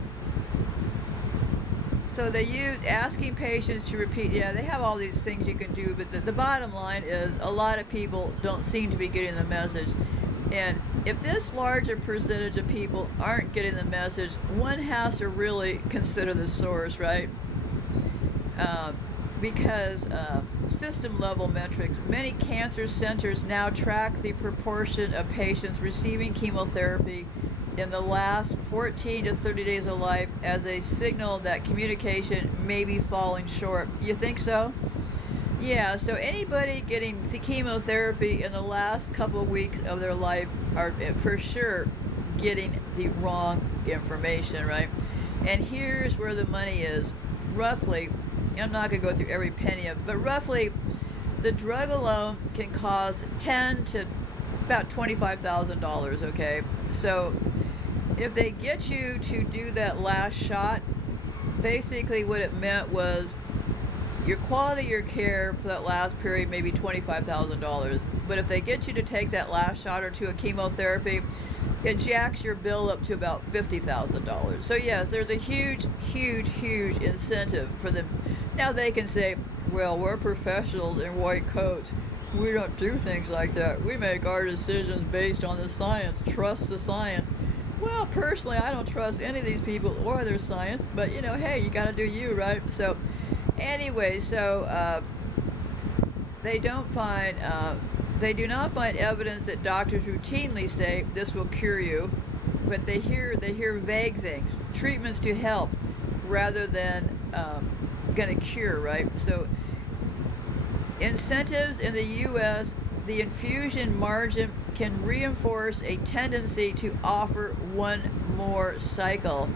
so they use asking patients to repeat. Yeah, they have all these things you can do, but the bottom line is a lot of people don't seem to be getting the message. And if this larger percentage of people aren't getting the message, one has to really consider the source, right? Because system-level metrics, many cancer centers now track the proportion of patients receiving chemotherapy in the last 14 to 30 days of life as a signal that communication may be falling short. You think so? Yeah, so anybody getting the chemotherapy in the last couple of weeks of their life are for sure getting the wrong information, right? And here's where the money is. Roughly, I'm not going to go through every penny of it, but roughly the drug alone can cost $10,000 to about $25,000, okay? So if they get you to do that last shot, basically what it meant was your quality of your care for that last period may be $25,000. But if they get you to take that last shot or two of chemotherapy, it jacks your bill up to about $50,000. So yes, there's a huge incentive for them. Now they can say, well, we're professionals in white coats. We don't do things like that. We make our decisions based on the science. Trust the science. Well, personally, I don't trust any of these people or their science, but hey, you gotta do you, right? So, anyway, they don't find, they do not find evidence that doctors routinely say this will cure you, but they hear vague things, treatments to help, rather than gonna cure, right? So, incentives in the U.S., the infusion margin can reinforce a tendency to offer one more cycle.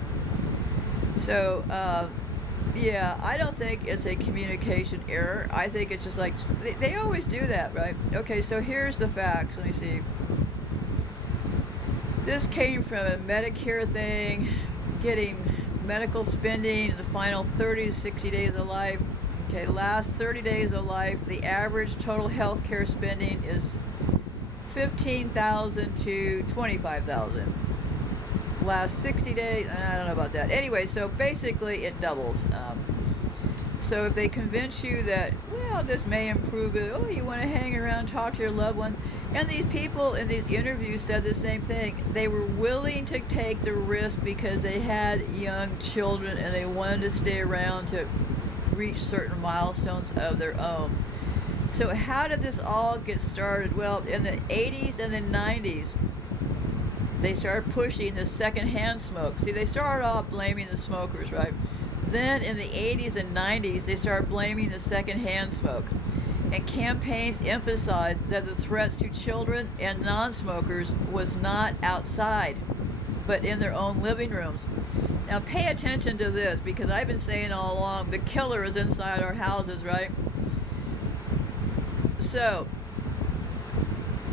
So, yeah, I don't think it's a communication error. I think it's just like they always do that, right? Okay, so here's the facts. Let me see. This came from a Medicare thing, getting medical spending in the final 30 to 60 days of life. Okay, last 30 days of life, the average total health care spending is 15,000 to 25,000. Last 60 days, I don't know about that. Anyway, so basically it doubles. So if they convince you that, well, this may improve it, oh, you want to hang around, talk to your loved one. And these people in these interviews said the same thing. They were willing to take the risk because they had young children and they wanted to stay around to reach certain milestones of their own. So how did this all get started? Well, in the 80s and the 90s, they started pushing the secondhand smoke. See, they started off blaming the smokers, right? Then in the 80s and 90s, they started blaming the secondhand smoke. And campaigns emphasized that the threats to children and non-smokers was not outside, but in their own living rooms. Now pay attention to this, because I've been saying all along, the killer is inside our houses, right? So,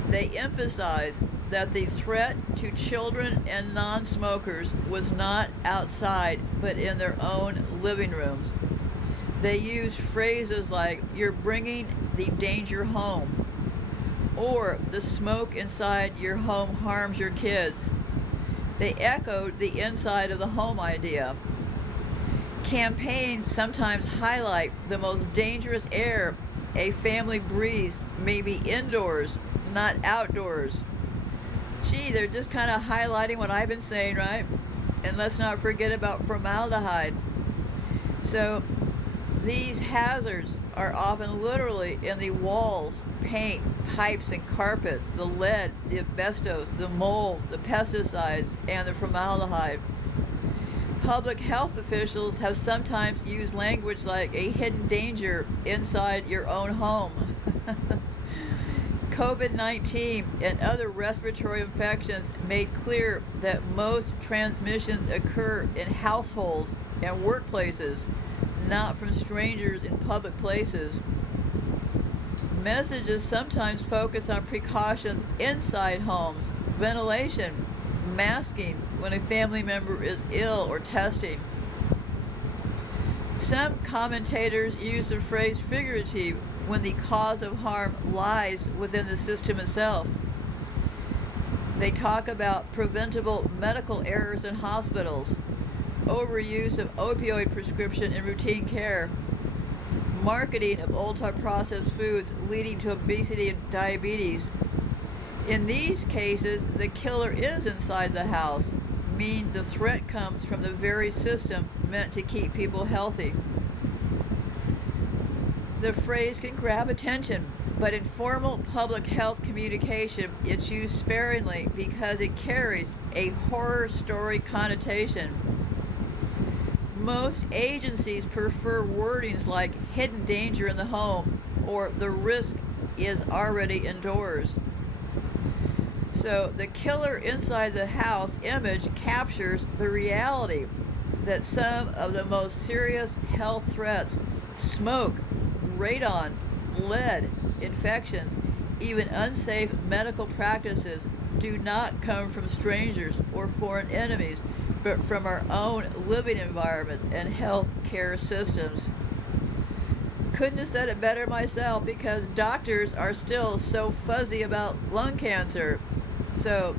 they emphasize that the threat to children and non-smokers was not outside, but in their own living rooms. They use phrases like, "you're bringing the danger home," or "the smoke inside your home harms your kids." They echoed the inside of the home idea. Campaigns sometimes highlight the most dangerous air a family breathes may be indoors, not outdoors. Gee, they're just kind of highlighting what I've been saying, right? And let's not forget about formaldehyde. So, these hazards are often literally in the walls, paint, pipes, and carpets, the lead, the asbestos, the mold, the pesticides, and the formaldehyde. Public health officials have sometimes used language like a hidden danger inside your own home. COVID-19 and other respiratory infections made clear that most transmissions occur in households and workplaces, not from strangers in public places. Messages sometimes focus on precautions inside homes, ventilation, masking when a family member is ill or testing. Some commentators use the phrase figurative when the cause of harm lies within the system itself. They talk about preventable medical errors in hospitals, overuse of opioid prescription in routine care, marketing of ultra-processed foods leading to obesity and diabetes. In these cases, the killer is inside the house, means the threat comes from the very system meant to keep people healthy. The phrase can grab attention, but in formal public health communication, it's used sparingly because it carries a horror story connotation. Most agencies prefer wordings like hidden danger in the home or the risk is already indoors. So the killer inside the house image captures the reality that some of the most serious health threats, smoke, radon, lead, infections, even unsafe medical practices, do not come from strangers or foreign enemies, but from our own living environments and health care systems. Couldn't have said it better myself, because doctors are still so fuzzy about lung cancer. So,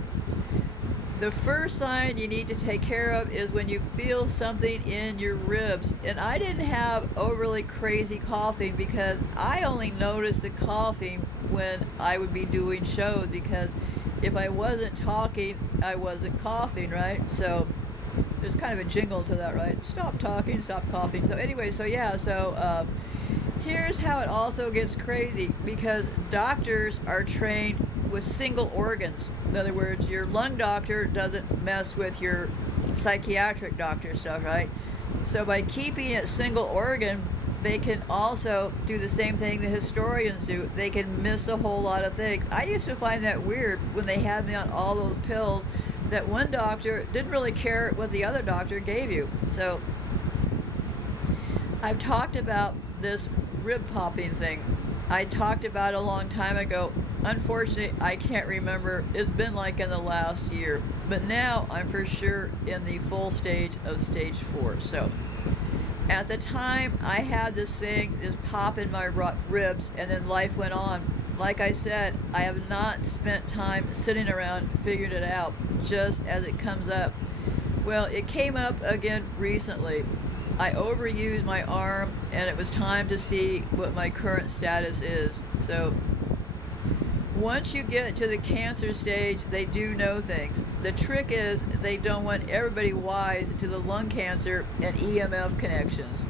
the first sign you need to take care of is when you feel something in your ribs. And I didn't have overly crazy coughing, because I only noticed the coughing when I would be doing shows, because if I wasn't talking, I wasn't coughing, right? So there's kind of a jingle to that, right? Stop talking, stop coughing. So anyway, so yeah, so here's how it also gets crazy, because doctors are trained with single organs. In other words, your lung doctor doesn't mess with your psychiatric doctor stuff, right? So by keeping it single organ, they can also do the same thing the historians do. They can miss a whole lot of things. I used to find that weird when they had me on all those pills, that one doctor didn't really care what the other doctor gave you. So I've talked about this rib popping thing. I talked about it a long time ago. Unfortunately, I can't remember. It's been like in the last year. But now I'm for sure in the full stage of stage 4. So at the time, I had this thing, this pop in my ribs, and then life went on. Like I said, I have not spent time sitting around figuring it out just as it comes up. Well, it came up again recently. I overused my arm, and it was time to see what my current status is. So once you get to the cancer stage, they do know things. The trick is they don't want everybody wise to the lung cancer and EMF connections.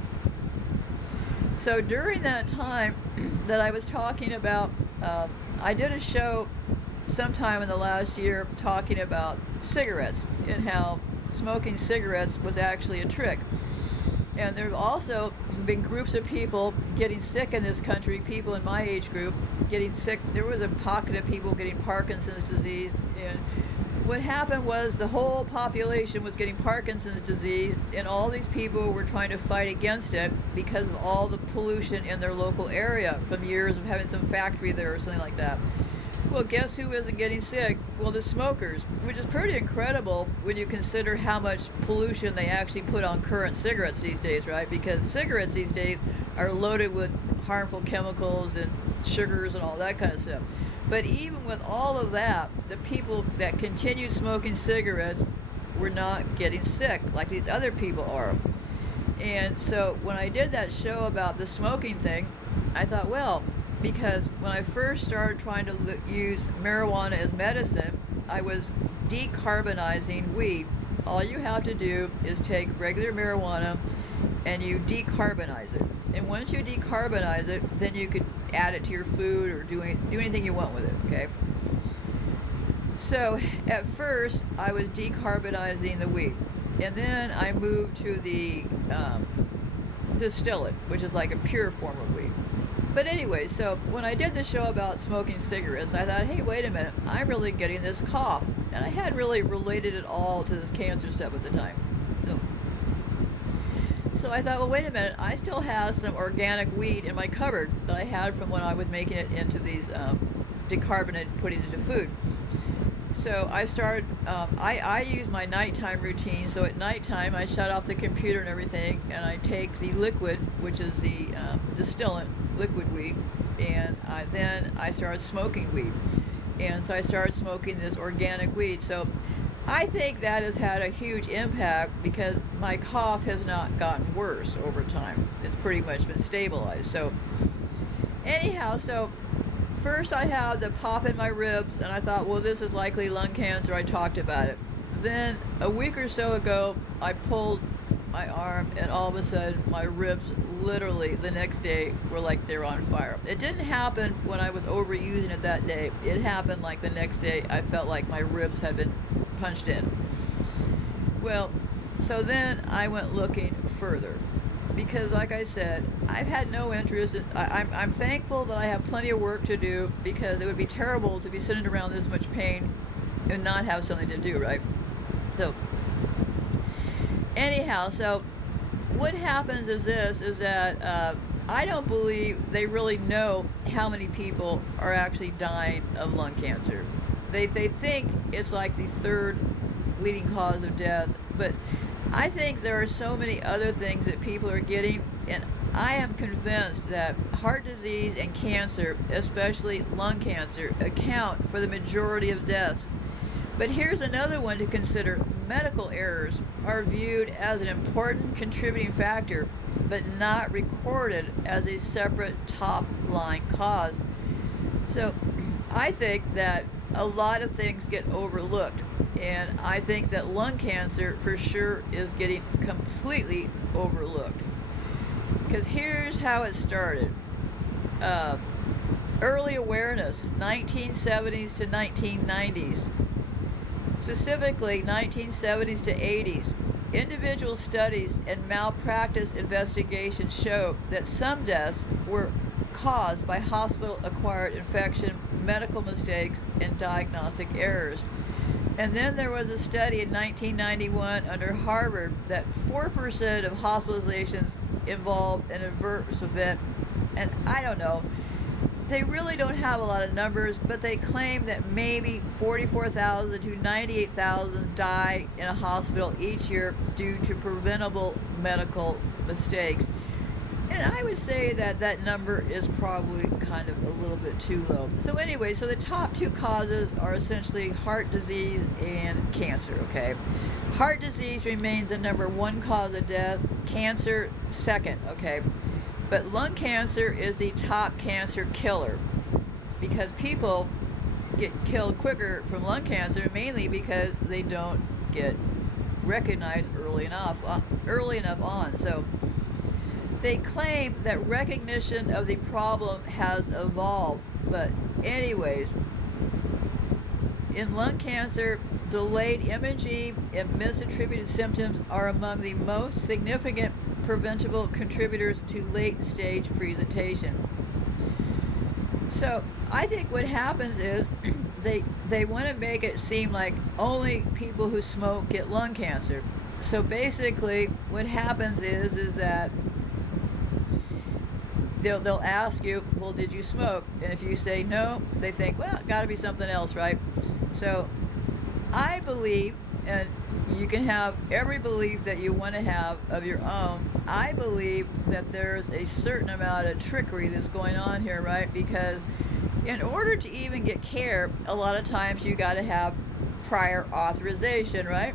So during that time that I was talking about, I did a show sometime in the last year talking about cigarettes and how smoking cigarettes was actually a trick. And there have also been groups of people getting sick in this country, people in my age group getting sick. There was a pocket of people getting Parkinson's disease. And what happened was the whole population was getting Parkinson's disease, and all these people were trying to fight against it because of all the pollution in their local area from years of having some factory there or something like that. Well, guess who isn't getting sick? Well, the smokers, which is pretty incredible when you consider how much pollution they actually put on current cigarettes these days, right? Because cigarettes these days are loaded with harmful chemicals and sugars and all that kind of stuff. But even with all of that, the people that continued smoking cigarettes were not getting sick like these other people are. And so when I did that show about the smoking thing, I thought, well, because when I first started trying to use marijuana as medicine, I was decarbonizing weed. All you have to do is take regular marijuana and you decarbonize it. And once you decarbonize it, then you could add it to your food or do anything you want with it, okay? So at first, I was decarbonizing the weed. And then I moved to the distillate, which is like a pure form of weed. But anyway, so when I did the show about smoking cigarettes, I thought, hey, wait a minute, I'm really getting this cough. And I hadn't really related it all to this cancer stuff at the time. So I thought, well, wait a minute, I still have some organic weed in my cupboard that I had from when I was making it into these decarbonated, putting it into food. So I started, I use my nighttime routine. So at nighttime, I shut off the computer and everything, and I take the liquid, which is the distillant, liquid weed, and then I started smoking weed. And so I started smoking this organic weed. So I think that has had a huge impact because my cough has not gotten worse over time. It's pretty much been stabilized. So anyhow, so first I had the pop in my ribs, and I thought, well, this is likely lung cancer. I talked about it. Then a week or so ago, I pulled my arm, and all of a sudden, my ribs literally the next day were like they were on fire. It didn't happen when I was overusing it that day. It happened like the next day. I felt like my ribs had been punched in. Well, so then I went looking further. Because, like I said, I've had no interest. I'm thankful that I have plenty of work to do, because it would be terrible to be sitting around this much pain and not have something to do, right? So, anyhow, so what happens is this, is that I don't believe they really know how many people are actually dying of lung cancer. They think it's like the third leading cause of death, but I think there are so many other things that people are getting, and I am convinced that heart disease and cancer, especially lung cancer, account for the majority of deaths. But here's another one to consider. Medical errors are viewed as an important contributing factor, but not recorded as a separate top-line cause. So I think that a lot of things get overlooked, and I think that lung cancer for sure is getting completely overlooked. Because here's how it started. Uh, Early awareness, 1970s to 1990s. Specifically 1970s to 80s, individual studies and malpractice investigations show that some deaths were caused by hospital-acquired infection, medical mistakes, and diagnostic errors. And then there was a study in 1991 under Harvard that 4% of hospitalizations involved an adverse event. And I don't know, they really don't have a lot of numbers, but they claim that maybe 44,000 to 98,000 die in a hospital each year due to preventable medical mistakes. And I would say that that number is probably kind of a little bit too low. So anyway, so the top two causes are essentially heart disease and cancer, okay? Heart disease remains the number one cause of death, cancer second, okay? But lung cancer is the top cancer killer because people get killed quicker from lung cancer mainly because they don't get recognized early enough on. So they claim that recognition of the problem has evolved. But anyways, in lung cancer, delayed imaging and misattributed symptoms are among the most significant preventable contributors to late stage presentation. So I think what happens is they want to make it seem like only people who smoke get lung cancer. So basically what happens is that they'll ask you, well, did you smoke? And if you say no, they think, well, it got to be something else, right? So I believe, and you can have every belief that you want to have of your own, I believe that there's a certain amount of trickery that's going on here, right? Because in order to even get care, a lot of times you got to have prior authorization, right?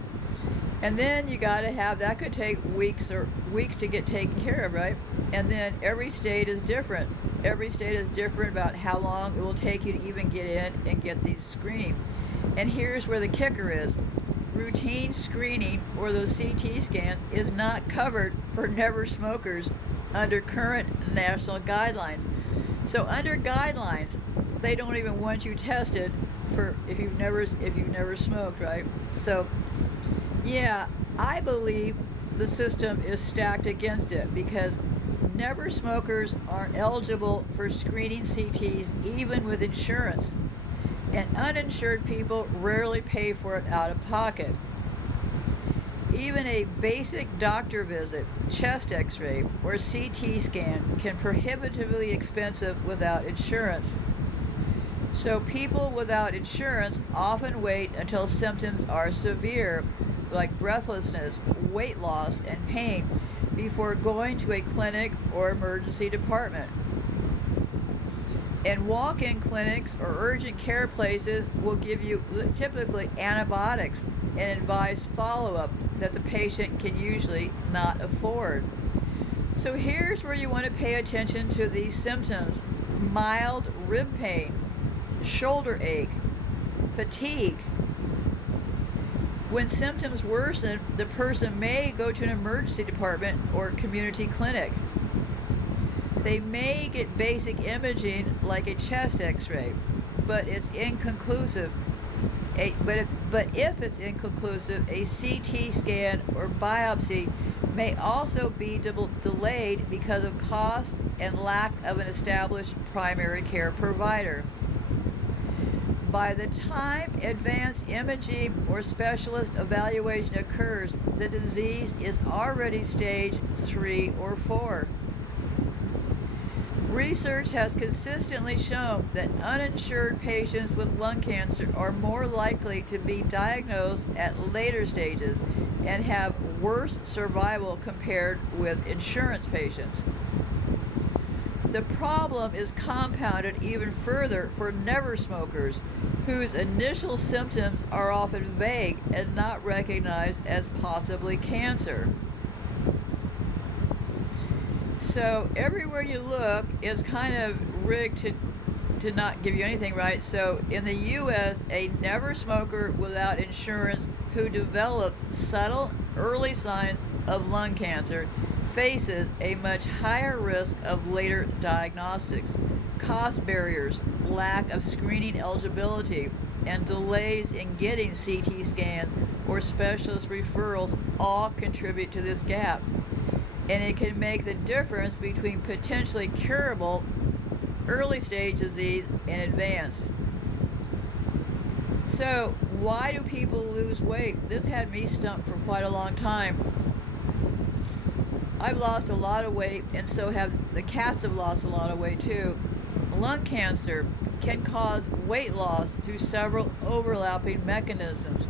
And then you got to have, that could take weeks to get taken care of, right? And then every state is different. Every state is different about how long it will take you to even get in and get these screening. And here's where the kicker is. Routine screening, or those CT scans, is not covered for never smokers under current national guidelines. So under guidelines, they don't even want you tested for if you've never smoked, right? So yeah, I believe the system is stacked against it because never smokers aren't eligible for screening CTs even with insurance. And uninsured people rarely pay for it out of pocket. Even a basic doctor visit, chest x-ray, or CT scan can prohibitively expensive without insurance. So people without insurance often wait until symptoms are severe, like breathlessness, weight loss, and pain, before going to a clinic or emergency department. And walk-in clinics or urgent care places will give you typically antibiotics and advise follow-up that the patient can usually not afford. So here's where you want to pay attention to these symptoms: mild rib pain, shoulder ache, fatigue. When symptoms worsen, the person may go to an emergency department or community clinic. They may get basic imaging like a chest x-ray, but it's inconclusive. But if it's inconclusive, a CT scan or biopsy may also be delayed because of cost and lack of an established primary care provider. By the time advanced imaging or specialist evaluation occurs, the disease is already stage 3 or 4. Research has consistently shown that uninsured patients with lung cancer are more likely to be diagnosed at later stages and have worse survival compared with insurance patients. The problem is compounded even further for never smokers, whose initial symptoms are often vague and not recognized as possibly cancer. So everywhere you look is kind of rigged did not give you anything, right? So in the U.S., a never smoker without insurance who develops subtle early signs of lung cancer faces a much higher risk of later diagnostics. Cost barriers, lack of screening eligibility, and delays in getting CT scans or specialist referrals all contribute to this gap. And it can make the difference between potentially curable early stage disease and advanced. So, why do people lose weight? This had me stumped for quite a long time. I've lost a lot of weight, and so have the cats have lost a lot of weight too. Lung cancer can cause weight loss through several overlapping mechanisms.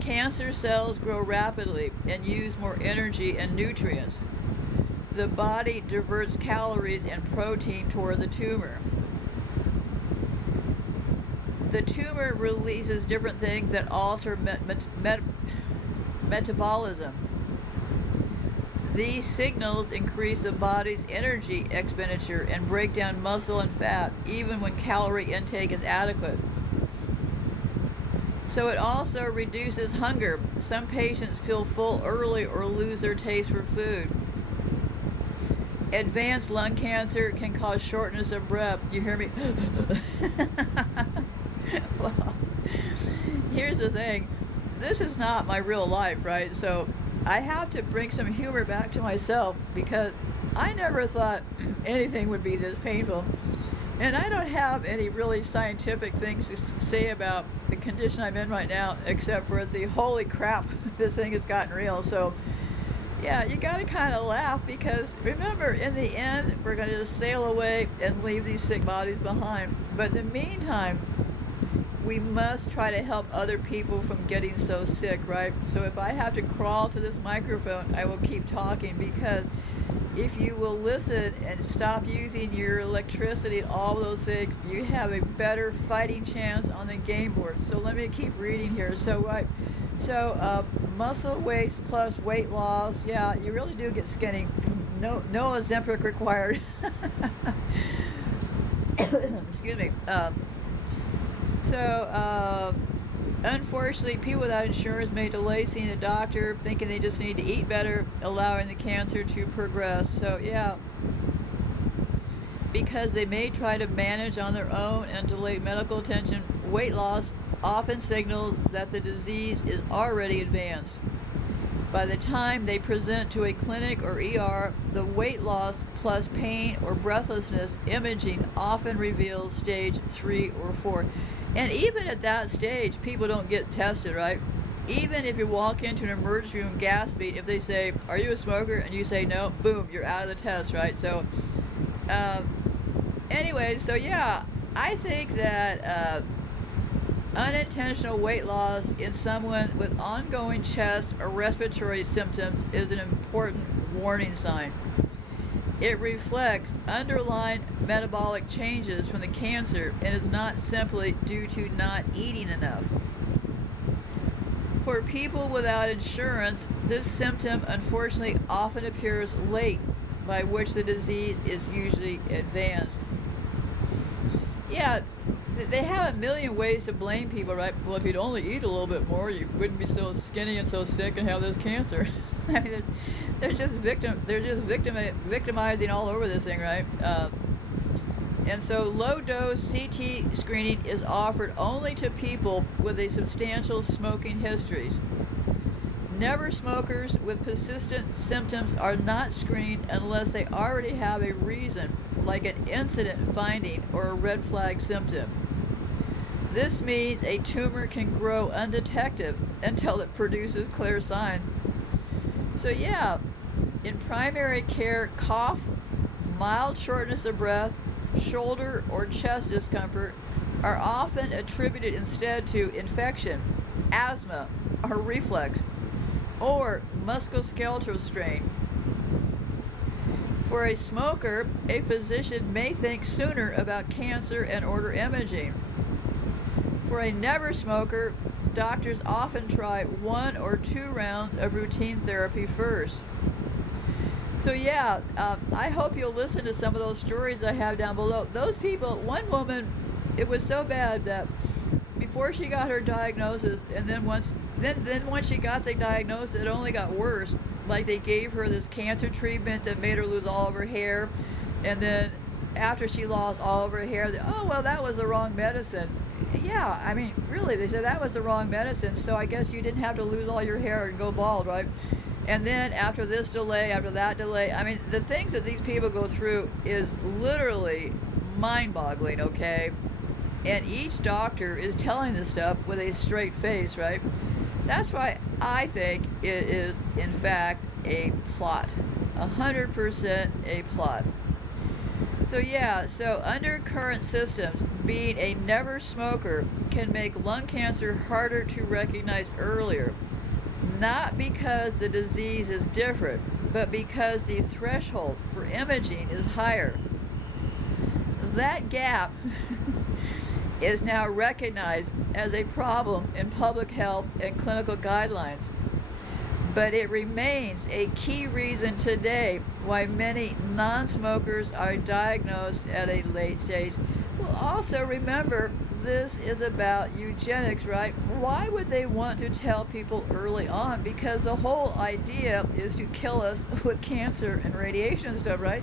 Cancer cells grow rapidly and use more energy and nutrients. The body diverts calories and protein toward the tumor. The tumor releases different things that alter metabolism. These signals increase the body's energy expenditure and break down muscle and fat, even when calorie intake is adequate. So it also reduces hunger. Some patients feel full early or lose their taste for food. Advanced lung cancer can cause shortness of breath. You hear me? Well, here's the thing. This is not my real life, right? So I have to bring some humor back to myself because I never thought anything would be this painful. And I don't have any really scientific things to say about the condition I'm in right now, except for the holy crap, this thing has gotten real. So, yeah, you got to kind of laugh because remember, in the end, we're going to just sail away and leave these sick bodies behind. But in the meantime, we must try to help other people from getting so sick, right? So if I have to crawl to this microphone, I will keep talking because if you will listen and stop using your electricity and all those things, you have a better fighting chance on the game board. So let me keep reading here. So muscle waste plus weight loss. Yeah, you really do get skinny. No Ozempic required. Excuse me. Unfortunately, people without insurance may delay seeing a doctor, thinking they just need to eat better, allowing the cancer to progress. So, yeah, because they may try to manage on their own and delay medical attention, weight loss often signals that the disease is already advanced. By the time they present to a clinic or ER, the weight loss plus pain or breathlessness imaging often reveals stage 3 or 4. And even at that stage, people don't get tested, right? Even if you walk into an emergency room gasping, if they say, "Are you a smoker?" and you say no, boom, you're out of the test, right? So, anyway, so yeah, I think that unintentional weight loss in someone with ongoing chest or respiratory symptoms is an important warning sign. It reflects underlying metabolic changes from the cancer and is not simply due to not eating enough. For people without insurance, this symptom unfortunately often appears late, by which the disease is usually advanced. Yeah, they have a million ways to blame people, right? Well, if you'd only eat a little bit more, you wouldn't be so skinny and so sick and have this cancer. I mean, they're just victimizing all over this thing, right? And so low-dose CT screening is offered only to people with a substantial smoking history. Never smokers with persistent symptoms are not screened unless they already have a reason, like an incident finding or a red flag symptom. This means a tumor can grow undetected until it produces clear signs. So yeah, in primary care, cough, mild shortness of breath, shoulder or chest discomfort are often attributed instead to infection, asthma, or reflux, or musculoskeletal strain. For a smoker, a physician may think sooner about cancer and order imaging. For a never smoker, doctors often try 1 or 2 rounds of routine therapy first. So yeah, I hope you'll listen to some of those stories I have down below. Those people, one woman, it was so bad that before she got her diagnosis, and then once she got the diagnosis, it only got worse. Like they gave her this cancer treatment that made her lose all of her hair, and then after she lost all of her hair, oh well, that was the wrong medicine. Yeah, I mean, really, they said that was the wrong medicine. So I guess you didn't have to lose all your hair and go bald, right? And then after this delay, after that delay, I mean, the things that these people go through is literally mind-boggling. Okay, and each doctor is telling this stuff with a straight face, right? That's why I think it is, in fact, a plot. 100% a plot. So yeah, so under current systems, being a never smoker can make lung cancer harder to recognize earlier. Not because the disease is different, but because the threshold for imaging is higher. That gap is now recognized as a problem in public health and clinical guidelines. But it remains a key reason today why many non-smokers are diagnosed at a late stage. Well, also remember, this is about eugenics, right? Why would they want to tell people early on? Because the whole idea is to kill us with cancer and radiation and stuff, right?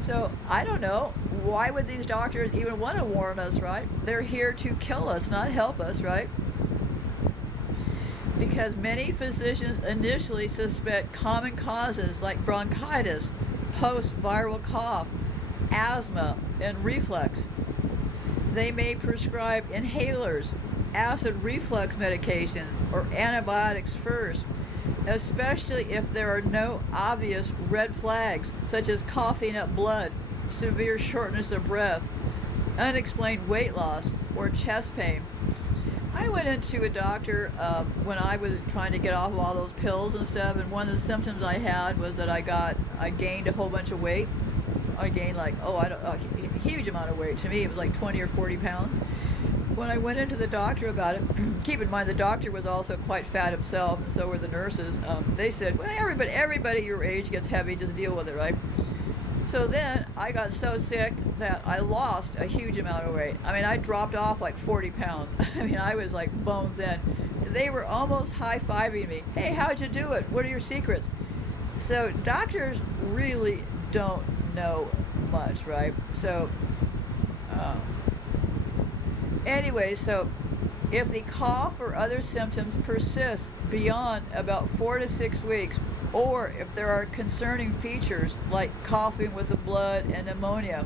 So I don't know. Why would these doctors even want to warn us, right? They're here to kill us, not help us, right? Because many physicians initially suspect common causes like bronchitis, post-viral cough, asthma, and reflux. They may prescribe inhalers, acid reflux medications, or antibiotics first, especially if there are no obvious red flags such as coughing up blood, severe shortness of breath, unexplained weight loss, or chest pain. I went into a doctor when I was trying to get off of all those pills and stuff, and one of the symptoms I had was that I gained a whole bunch of weight. I gained like, a huge amount of weight. To me, it was like 20 or 40 pounds. When I went into the doctor about it, keep in mind the doctor was also quite fat himself, and so were the nurses. They said, well, everybody your age gets heavy, just deal with it, right? So then I got so sick that I lost a huge amount of weight. I mean, I dropped off like 40 pounds. I mean, I was like bones in. They were almost high-fiving me. Hey, how'd you do it? What are your secrets? So doctors really don't know much, right? So uh, anyway, so if the cough or other symptoms persist beyond about 4 to 6 weeks, or if there are concerning features like coughing with the blood and pneumonia,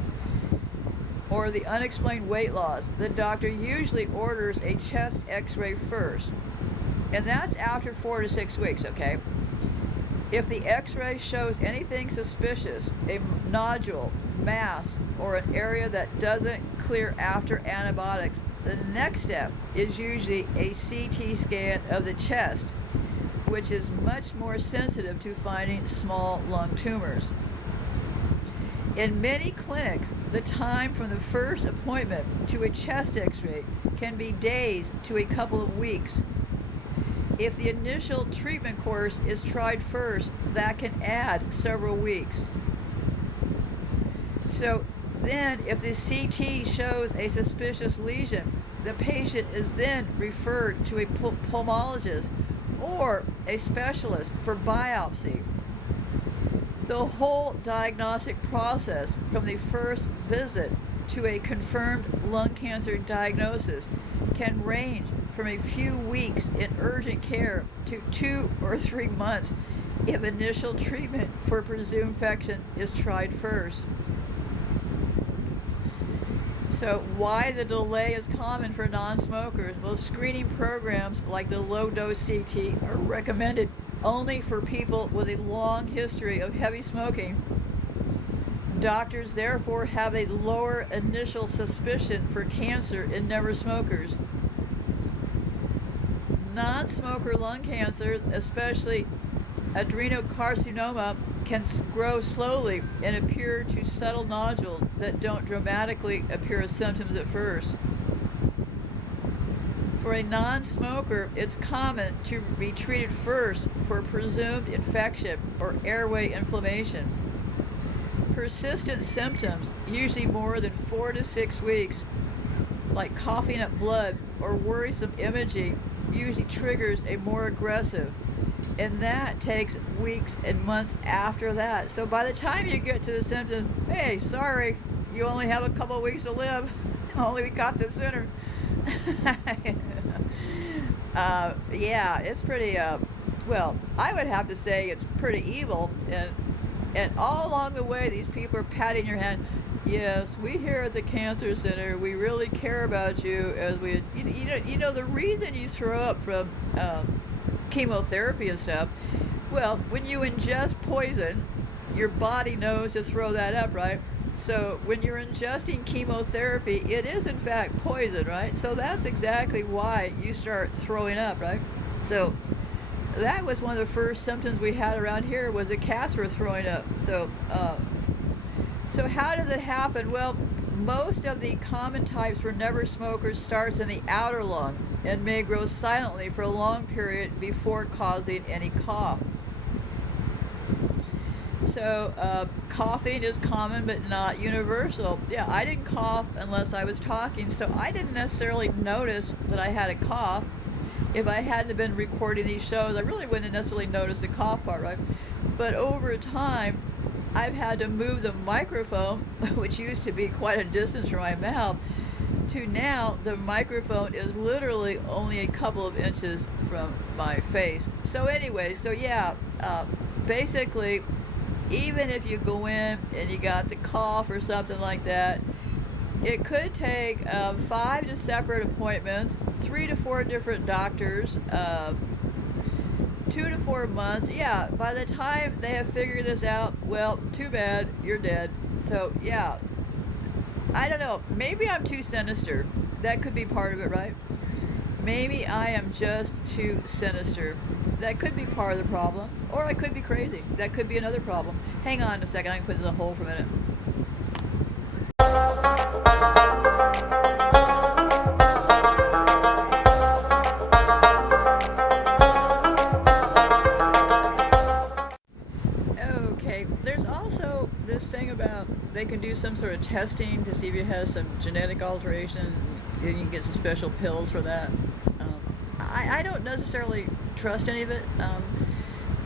or the unexplained weight loss, the doctor usually orders a chest x-ray first. And that's after 4 to 6 weeks, okay? If the x-ray shows anything suspicious, a nodule, mass, or an area that doesn't clear after antibiotics, the next step is usually a CT scan of the chest, which is much more sensitive to finding small lung tumors. In many clinics, the time from the first appointment to a chest x-ray can be days to a couple of weeks. If the initial treatment course is tried first, that can add several weeks. So then, if the CT shows a suspicious lesion, the patient is then referred to a pulmonologist or a specialist for biopsy. The whole diagnostic process from the first visit to a confirmed lung cancer diagnosis can range from a few weeks in urgent care to 2 or 3 months if initial treatment for presumed infection is tried first. So why the delay is common for non-smokers? Well, screening programs like the low-dose CT are recommended only for people with a long history of heavy smoking. Doctors therefore have a lower initial suspicion for cancer in never smokers. Non-smoker lung cancer, especially adenocarcinoma, can grow slowly and appear to subtle nodules that don't dramatically appear as symptoms at first. For a non-smoker, it's common to be treated first for presumed infection or airway inflammation. Persistent symptoms, usually more than 4 to 6 weeks, like coughing up blood or worrisome imaging, usually triggers a more aggressive. And that takes weeks and months after that. So by the time you get to the symptoms, hey, sorry, you only have a couple weeks to live. Only we caught this sooner. Yeah, it's pretty, well, I would have to say it's pretty evil. And all along the way, these people are patting your hand. Yes, we here at the Cancer Center, we really care about you. As we, the reason you throw up from chemotherapy and stuff, well, when you ingest poison, your body knows to throw that up, right? So when you're ingesting chemotherapy, it is in fact poison, right? So that's exactly why you start throwing up, right? So that was one of the first symptoms we had around here, was the cats were throwing up. So how does it happen? Well, most of the common types for never smokers starts in the outer lung and may grow silently for a long period before causing any cough. So coughing is common but not universal. Yeah, I didn't cough unless I was talking, so I didn't necessarily notice that I had a cough. If I hadn't been recording these shows, I really wouldn't necessarily notice the cough part, right? But over time, I've had to move the microphone, which used to be quite a distance from my mouth, to now the microphone is literally only a couple of inches from my face. So anyway, so yeah, basically, even if you go in and you got the cough or something like that, it could take 5 to separate appointments, 3 to 4 different doctors, 2 to 4 months. Yeah, by the time they have figured this out, well, too bad, you're dead. So yeah, I don't know, maybe I'm too sinister. That could be part of it, right? Maybe I am just too sinister. That could be part of the problem. Or I could be crazy. That could be another problem. Hang on a second, I can put this on hold for a minute. Okay, there's also this thing about they can do some sort of testing to see if you have some genetic alteration, and you can get some special pills for that. I don't necessarily trust any of it,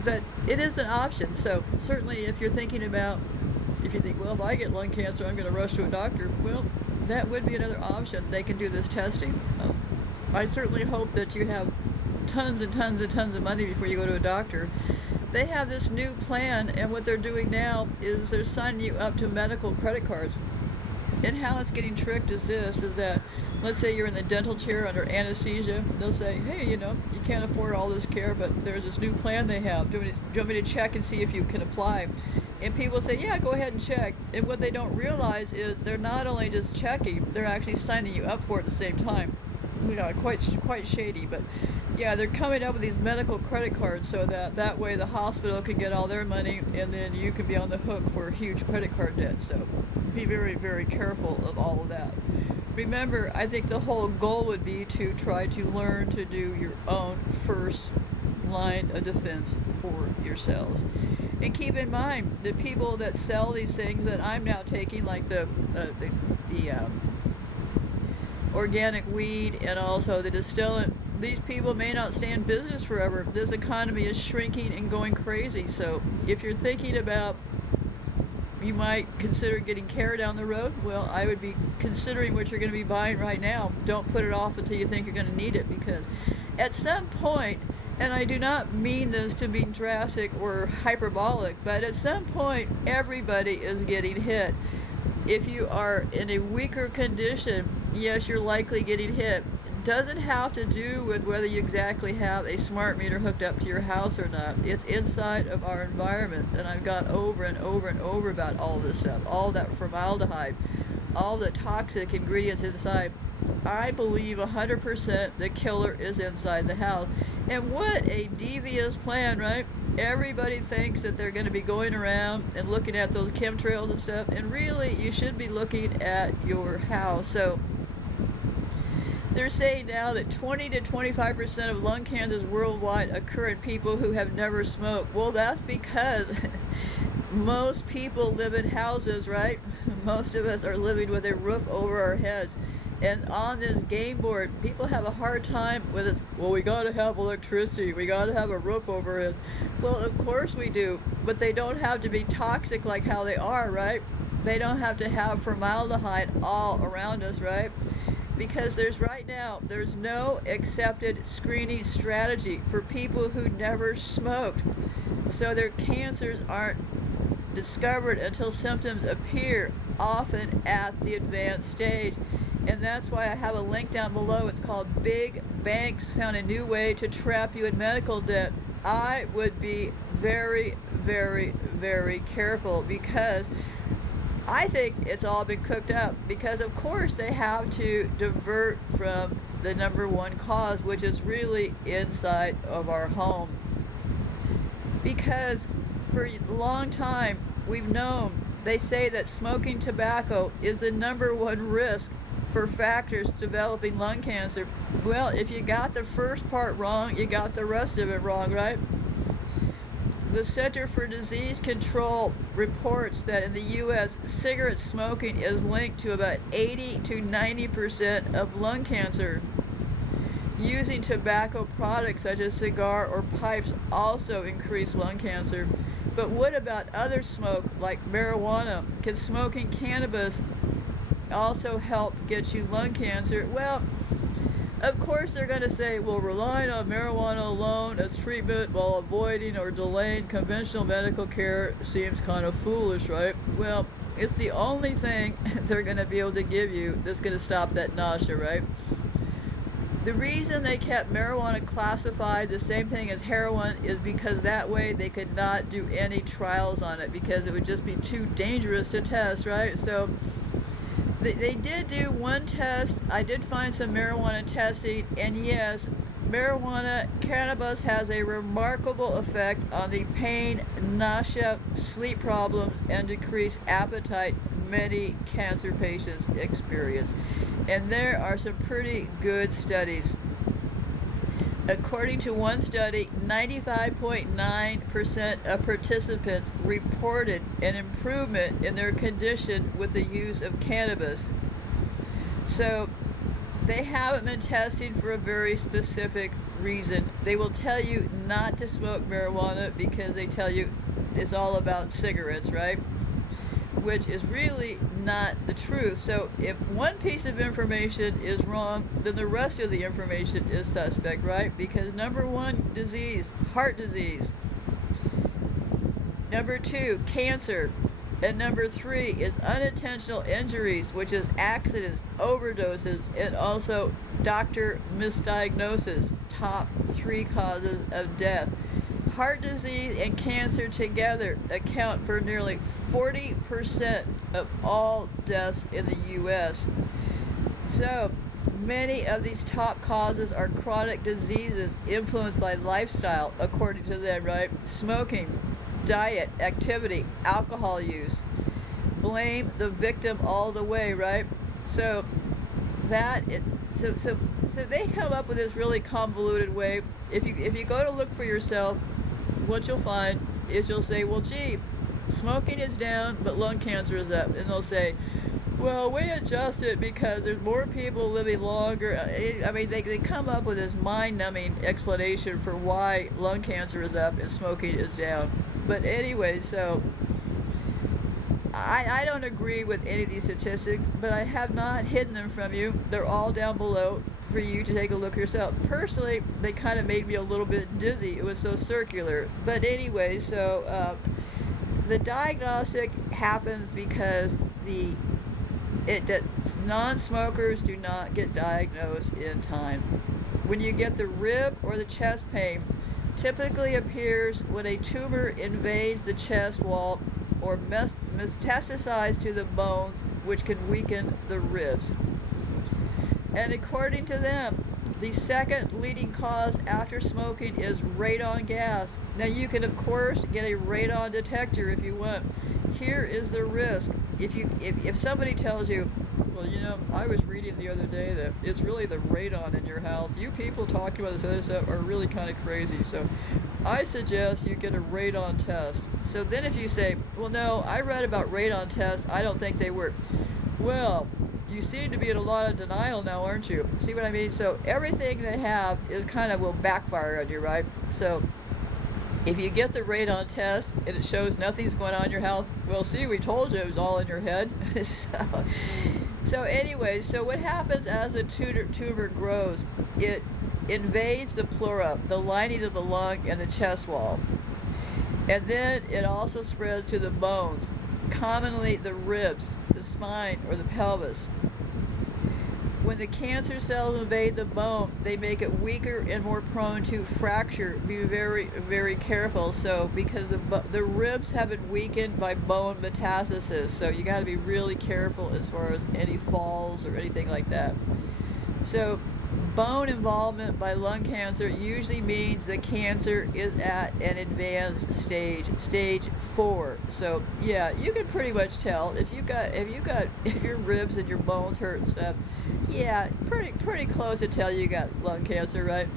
but it is an option. So certainly if you're thinking about, if you think, well, if I get lung cancer, I'm going to rush to a doctor, well, that would be another option. They can do this testing. I certainly hope that you have tons and tons and tons of money before you go to a doctor. They have this new plan, and what they're doing now is they're signing you up to medical credit cards. And how it's getting tricked is this, is that, let's say you're in the dental chair under anesthesia, they'll say, hey, you can't afford all this care, but there's this new plan they have. Do you want me to check and see if you can apply? And people say, yeah, go ahead and check. And what they don't realize is they're not only just checking, they're actually signing you up for it at the same time. Quite shady, but yeah, they're coming up with these medical credit cards so that way the hospital can get all their money, and then you can be on the hook for huge credit card debt. So be very, very careful of all of that. Remember, I think the whole goal would be to try to learn to do your own first line of defense for yourselves. And keep in mind, the people that sell these things that I'm now taking, like the organic weed and also the distillant, these people may not stay in business forever. This economy is shrinking and going crazy. So if you're thinking about, you might consider getting care down the road, well, I would be considering what you're going to be buying right now. Don't put it off until you think you're going to need it, because at some point, and I do not mean this to be drastic or hyperbolic, but at some point, everybody is getting hit. If you are in a weaker condition, yes, you're likely getting hit. Doesn't have to do with whether you exactly have a smart meter hooked up to your house or not. It's inside of our environments, and I've gone over and over and over about all this stuff, all that formaldehyde, all the toxic ingredients inside. I believe 100% the killer is inside the house. And what a devious plan, right? Everybody thinks that they're going to be going around and looking at those chemtrails and stuff, and really you should be looking at your house. So they're saying now that 20 to 25% of lung cancers worldwide occur in people who have never smoked. Well, that's because Most people live in houses, right? Most of us are living with a roof over our heads. And on this game board, people have a hard time with this. Well, we gotta have electricity. We gotta have a roof over our heads. Well, of course we do, but they don't have to be toxic like how they are, right? They don't have to have formaldehyde all around us, right? Because right now, there's no accepted screening strategy for people who never smoked. So their cancers aren't discovered until symptoms appear, often at the advanced stage. And that's why I have a link down below. It's called Big Banks Found a New Way to Trap You in Medical Debt. I would be very, very, very careful because I think it's all been cooked up. Because, of course, they have to divert from the number one cause, which is really inside of our home. Because for a long time, we've known, they say that smoking tobacco is the number one risk for factors developing lung cancer. Well, if you got the first part wrong, you got the rest of it wrong, right? The Center for Disease Control reports that in the U.S., cigarette smoking is linked to about 80 to 90% of lung cancer. Using tobacco products such as cigar or pipes also increase lung cancer. But what about other smoke like marijuana? Can smoking cannabis also help get you lung cancer? Well, of course they're going to say, well, relying on marijuana alone as treatment while avoiding or delaying conventional medical care seems kind of foolish, right? Well, it's the only thing they're going to be able to give you that's going to stop that nausea, right? The reason they kept marijuana classified the same thing as heroin is because that way they could not do any trials on it because it would just be too dangerous to test, right? So they did do one test. I did find some marijuana testing, and yes, cannabis has a remarkable effect on the pain, nausea, sleep problems, and decreased appetite many cancer patients experience. And there are some pretty good studies. According to one study, 95.9% of participants reported an improvement in their condition with the use of cannabis. So they haven't been testing for a very specific reason. They will tell you not to smoke marijuana because they tell you it's all about cigarettes, right? Which is really not the truth. So if one piece of information is wrong, then the rest of the information is suspect, right? Because number one disease, heart disease. Number two, cancer. And number three is unintentional injuries, which is accidents, overdoses, and also doctor misdiagnosis. Top three causes of death. Heart disease and cancer together account for nearly 40% of all deaths in the U.S. So, many of these top causes are chronic diseases influenced by lifestyle, according to them, right? Smoking, diet, activity, alcohol use. Blame the victim all the way, right? So, so they come up with this really convoluted way. If you go to look for yourself, what you'll find is you'll say, well, gee, smoking is down, but lung cancer is up. And they'll say, well, we adjust it because there's more people living longer. I mean, they come up with this mind-numbing explanation for why lung cancer is up and smoking is down. But anyway, so I don't agree with any of these statistics, but I have not hidden them from you. They're all down below for you to take a look yourself. Personally, they kind of made me a little bit dizzy. It was so circular. But anyway, so the diagnostic happens because non-smokers do not get diagnosed in time. When you get the rib or the chest pain, typically appears when a tumor invades the chest wall or metastasizes to the bones, which can weaken the ribs. And according to them, the second leading cause after smoking is radon gas. Now you can of course get a radon detector if you want. Here is the risk. If somebody tells you, well, you know, I was reading the other day that it's really the radon in your house. You people talking about this other stuff are really kind of crazy. So I suggest you get a radon test. So then if you say, well, no, I read about radon tests, I don't think they work. Well, you seem to be in a lot of denial now, aren't you? See what I mean? So everything they have is kind of will backfire on you, right? So if you get the radon test and it shows nothing's going on in your health, well, see, we told you it was all in your head. So anyway, so what happens as a tumor grows? It invades the pleura, the lining of the lung and the chest wall. And then it also spreads to the bones, commonly the ribs, the spine, or the pelvis. When the cancer cells invade the bone, they make it weaker and more prone to fracture. Be very, very careful. So, because the ribs have been weakened by bone metastasis, so you got to be really careful as far as any falls or anything like that. So, bone involvement by lung cancer usually means the cancer is at an advanced stage 4. So yeah, you can pretty much tell if your ribs and your bones hurt and stuff. Yeah, pretty close to tell you got lung cancer, right?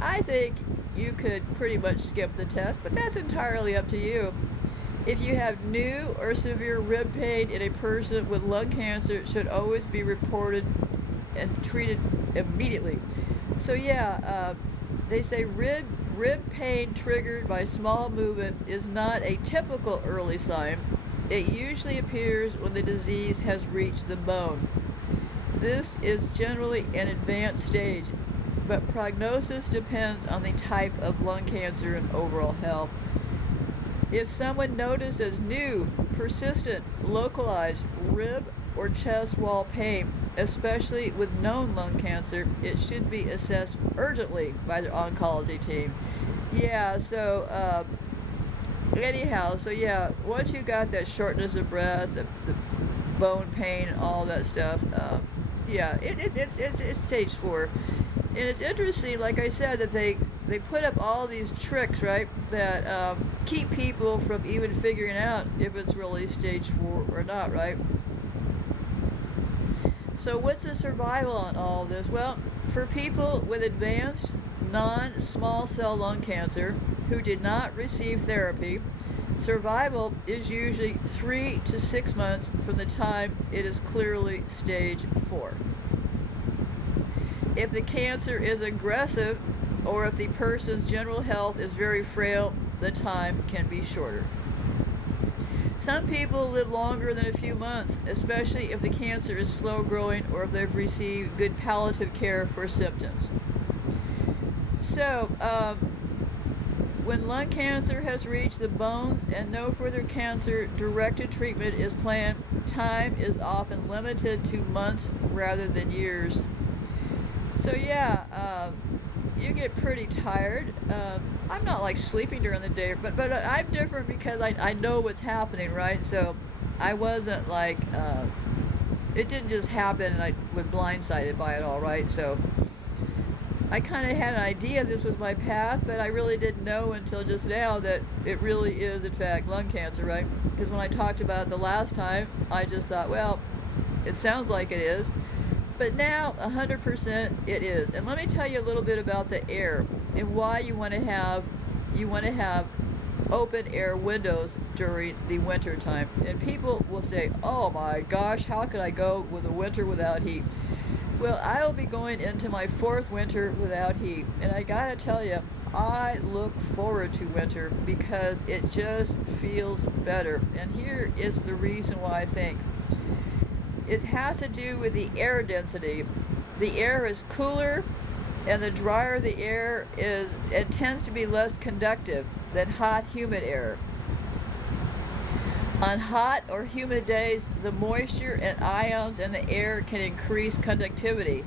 I think you could pretty much skip the test, but that's entirely up to you. If you have new or severe rib pain in a person with lung cancer, it should always be reported and treated immediately. So yeah, they say rib pain triggered by small movement is not a typical early sign. It usually appears when the disease has reached the bone. This is generally an advanced stage, but prognosis depends on the type of lung cancer and overall health. If someone notices new, persistent, localized rib or chest wall pain, especially with known lung cancer, it should be assessed urgently by the oncology team. Yeah, so anyhow, so yeah, once you got that shortness of breath, the bone pain, and all that stuff, yeah, it's stage 4. And it's interesting, like I said, that they put up all these tricks, right, that keep people from even figuring out if it's really stage 4 or not, right? So what's the survival on all of this? Well, for people with advanced non-small cell lung cancer who did not receive therapy, survival is usually 3 to 6 months from the time it is clearly stage 4. If the cancer is aggressive or if the person's general health is very frail, the time can be shorter. Some people live longer than a few months, especially if the cancer is slow growing or if they've received good palliative care for symptoms. So, when lung cancer has reached the bones and no further cancer-directed treatment is planned, time is often limited to months rather than years. So yeah, you get pretty tired. I'm not like sleeping during the day, but I'm different because I know what's happening, right? So I wasn't like, it didn't just happen and I was blindsided by it all, right? So I kind of had an idea this was my path, but I really didn't know until just now that it really is, in fact, lung cancer, right? Because when I talked about it the last time, I just thought, well, it sounds like it is. But now, 100% it is. And let me tell you a little bit about the air and why you want to have open air windows during the winter time. And people will say, oh my gosh, how could I go with a winter without heat? Well, I'll be going into my 4th winter without heat. And I gotta tell you, I look forward to winter because it just feels better. And here is the reason why I think. It has to do with the air density. The air is cooler, and the drier the air is, it tends to be less conductive than hot, humid air. On hot or humid days, the moisture and ions in the air can increase conductivity,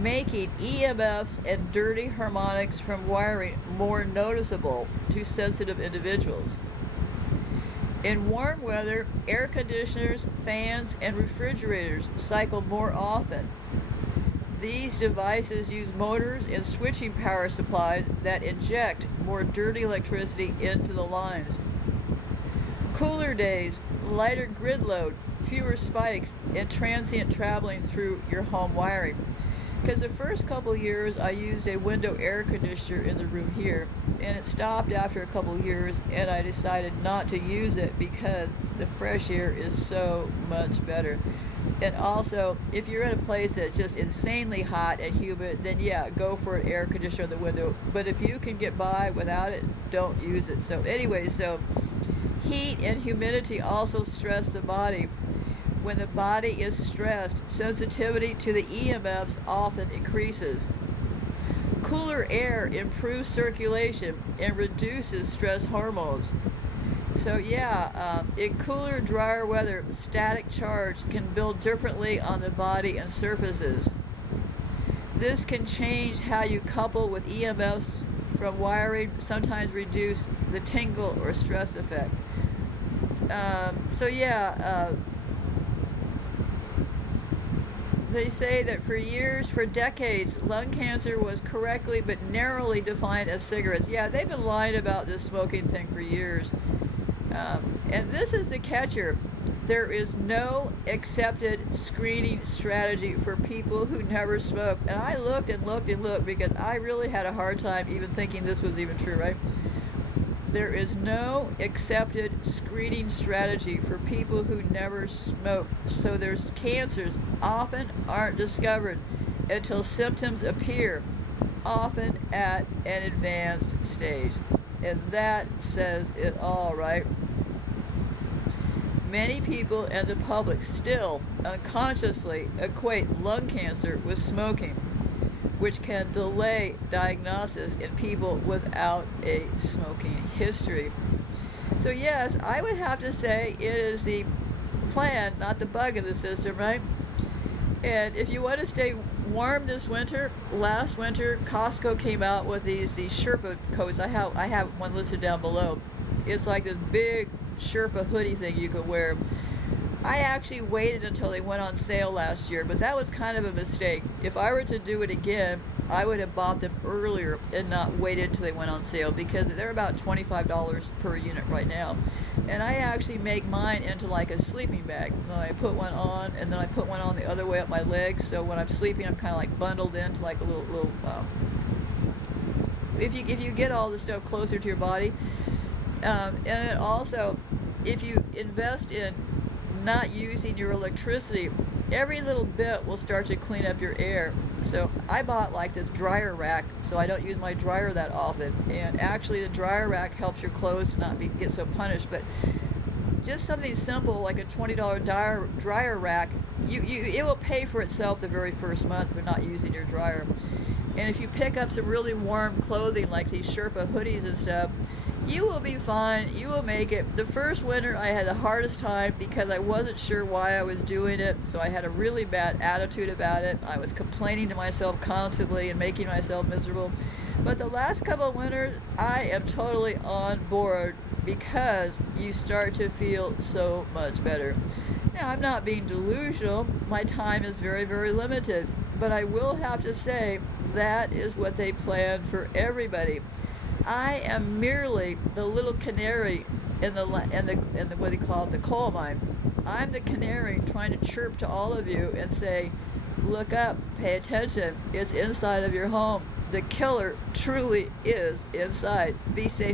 making EMFs and dirty harmonics from wiring more noticeable to sensitive individuals. In warm weather, air conditioners, fans, and refrigerators cycle more often. These devices use motors and switching power supplies that inject more dirty electricity into the lines. Cooler days, lighter grid load, fewer spikes, and transient traveling through your home wiring. Because the first couple years I used a window air conditioner in the room here, and it stopped after a couple years, and I decided not to use it because the fresh air is so much better. And also, if you're in a place that's just insanely hot and humid, then yeah, go for an air conditioner in the window. But if you can get by without it, don't use it. So anyway, so heat and humidity also stress the body. When the body is stressed, sensitivity to the EMFs often increases. Cooler air improves circulation and reduces stress hormones. So yeah, in cooler, drier weather, static charge can build differently on the body and surfaces. This can change how you couple with EMFs from wiring, sometimes reduce the tingle or stress effect. So yeah, they say that for years, for decades, lung cancer was correctly but narrowly defined as cigarettes. Yeah, they've been lying about this smoking thing for years. And this is the catcher. There is no accepted screening strategy for people who never smoke. And I looked and looked and looked because I really had a hard time even thinking this was even true, right? There is no accepted screening strategy for people who never smoke. So their cancers often aren't discovered until symptoms appear, often at an advanced stage. And that says it all, right? Many people and the public still unconsciously equate lung cancer with smoking, which can delay diagnosis in people without a smoking history. So yes, I would have to say it is the plant, not the bug in the system, right? And if you want to stay warm this winter, last winter Costco came out with these Sherpa coats. I have one listed down below. It's like this big Sherpa hoodie thing you could wear. I actually waited until they went on sale last year, but that was kind of a mistake. If I were to do it again, I would have bought them earlier and not waited until they went on sale because they're about $25 per unit right now. And I actually make mine into like a sleeping bag. I put one on, and then I put one on the other way up my legs, so when I'm sleeping, I'm kind of like bundled into like a little. If you get all the stuff closer to your body, and also, if you invest in not using your electricity, every little bit will start to clean up your air. So I bought like this dryer rack, so I don't use my dryer that often. And actually, the dryer rack helps your clothes to not get so punished. But just something simple like a $20 dryer rack, it will pay for itself the very first month for not using your dryer. And if you pick up some really warm clothing like these Sherpa hoodies and stuff, you will be fine. You will make it. The first winter, I had the hardest time because I wasn't sure why I was doing it. So I had a really bad attitude about it. I was complaining to myself constantly and making myself miserable. But the last couple of winters, I am totally on board because you start to feel so much better. Now, I'm not being delusional. My time is very, very limited. But I will have to say that is what they plan for everybody. I am merely the little canary in the what do you call it, the coal mine. I'm the canary trying to chirp to all of you and say, look up, pay attention. It's inside of your home. The killer truly is inside. Be safe.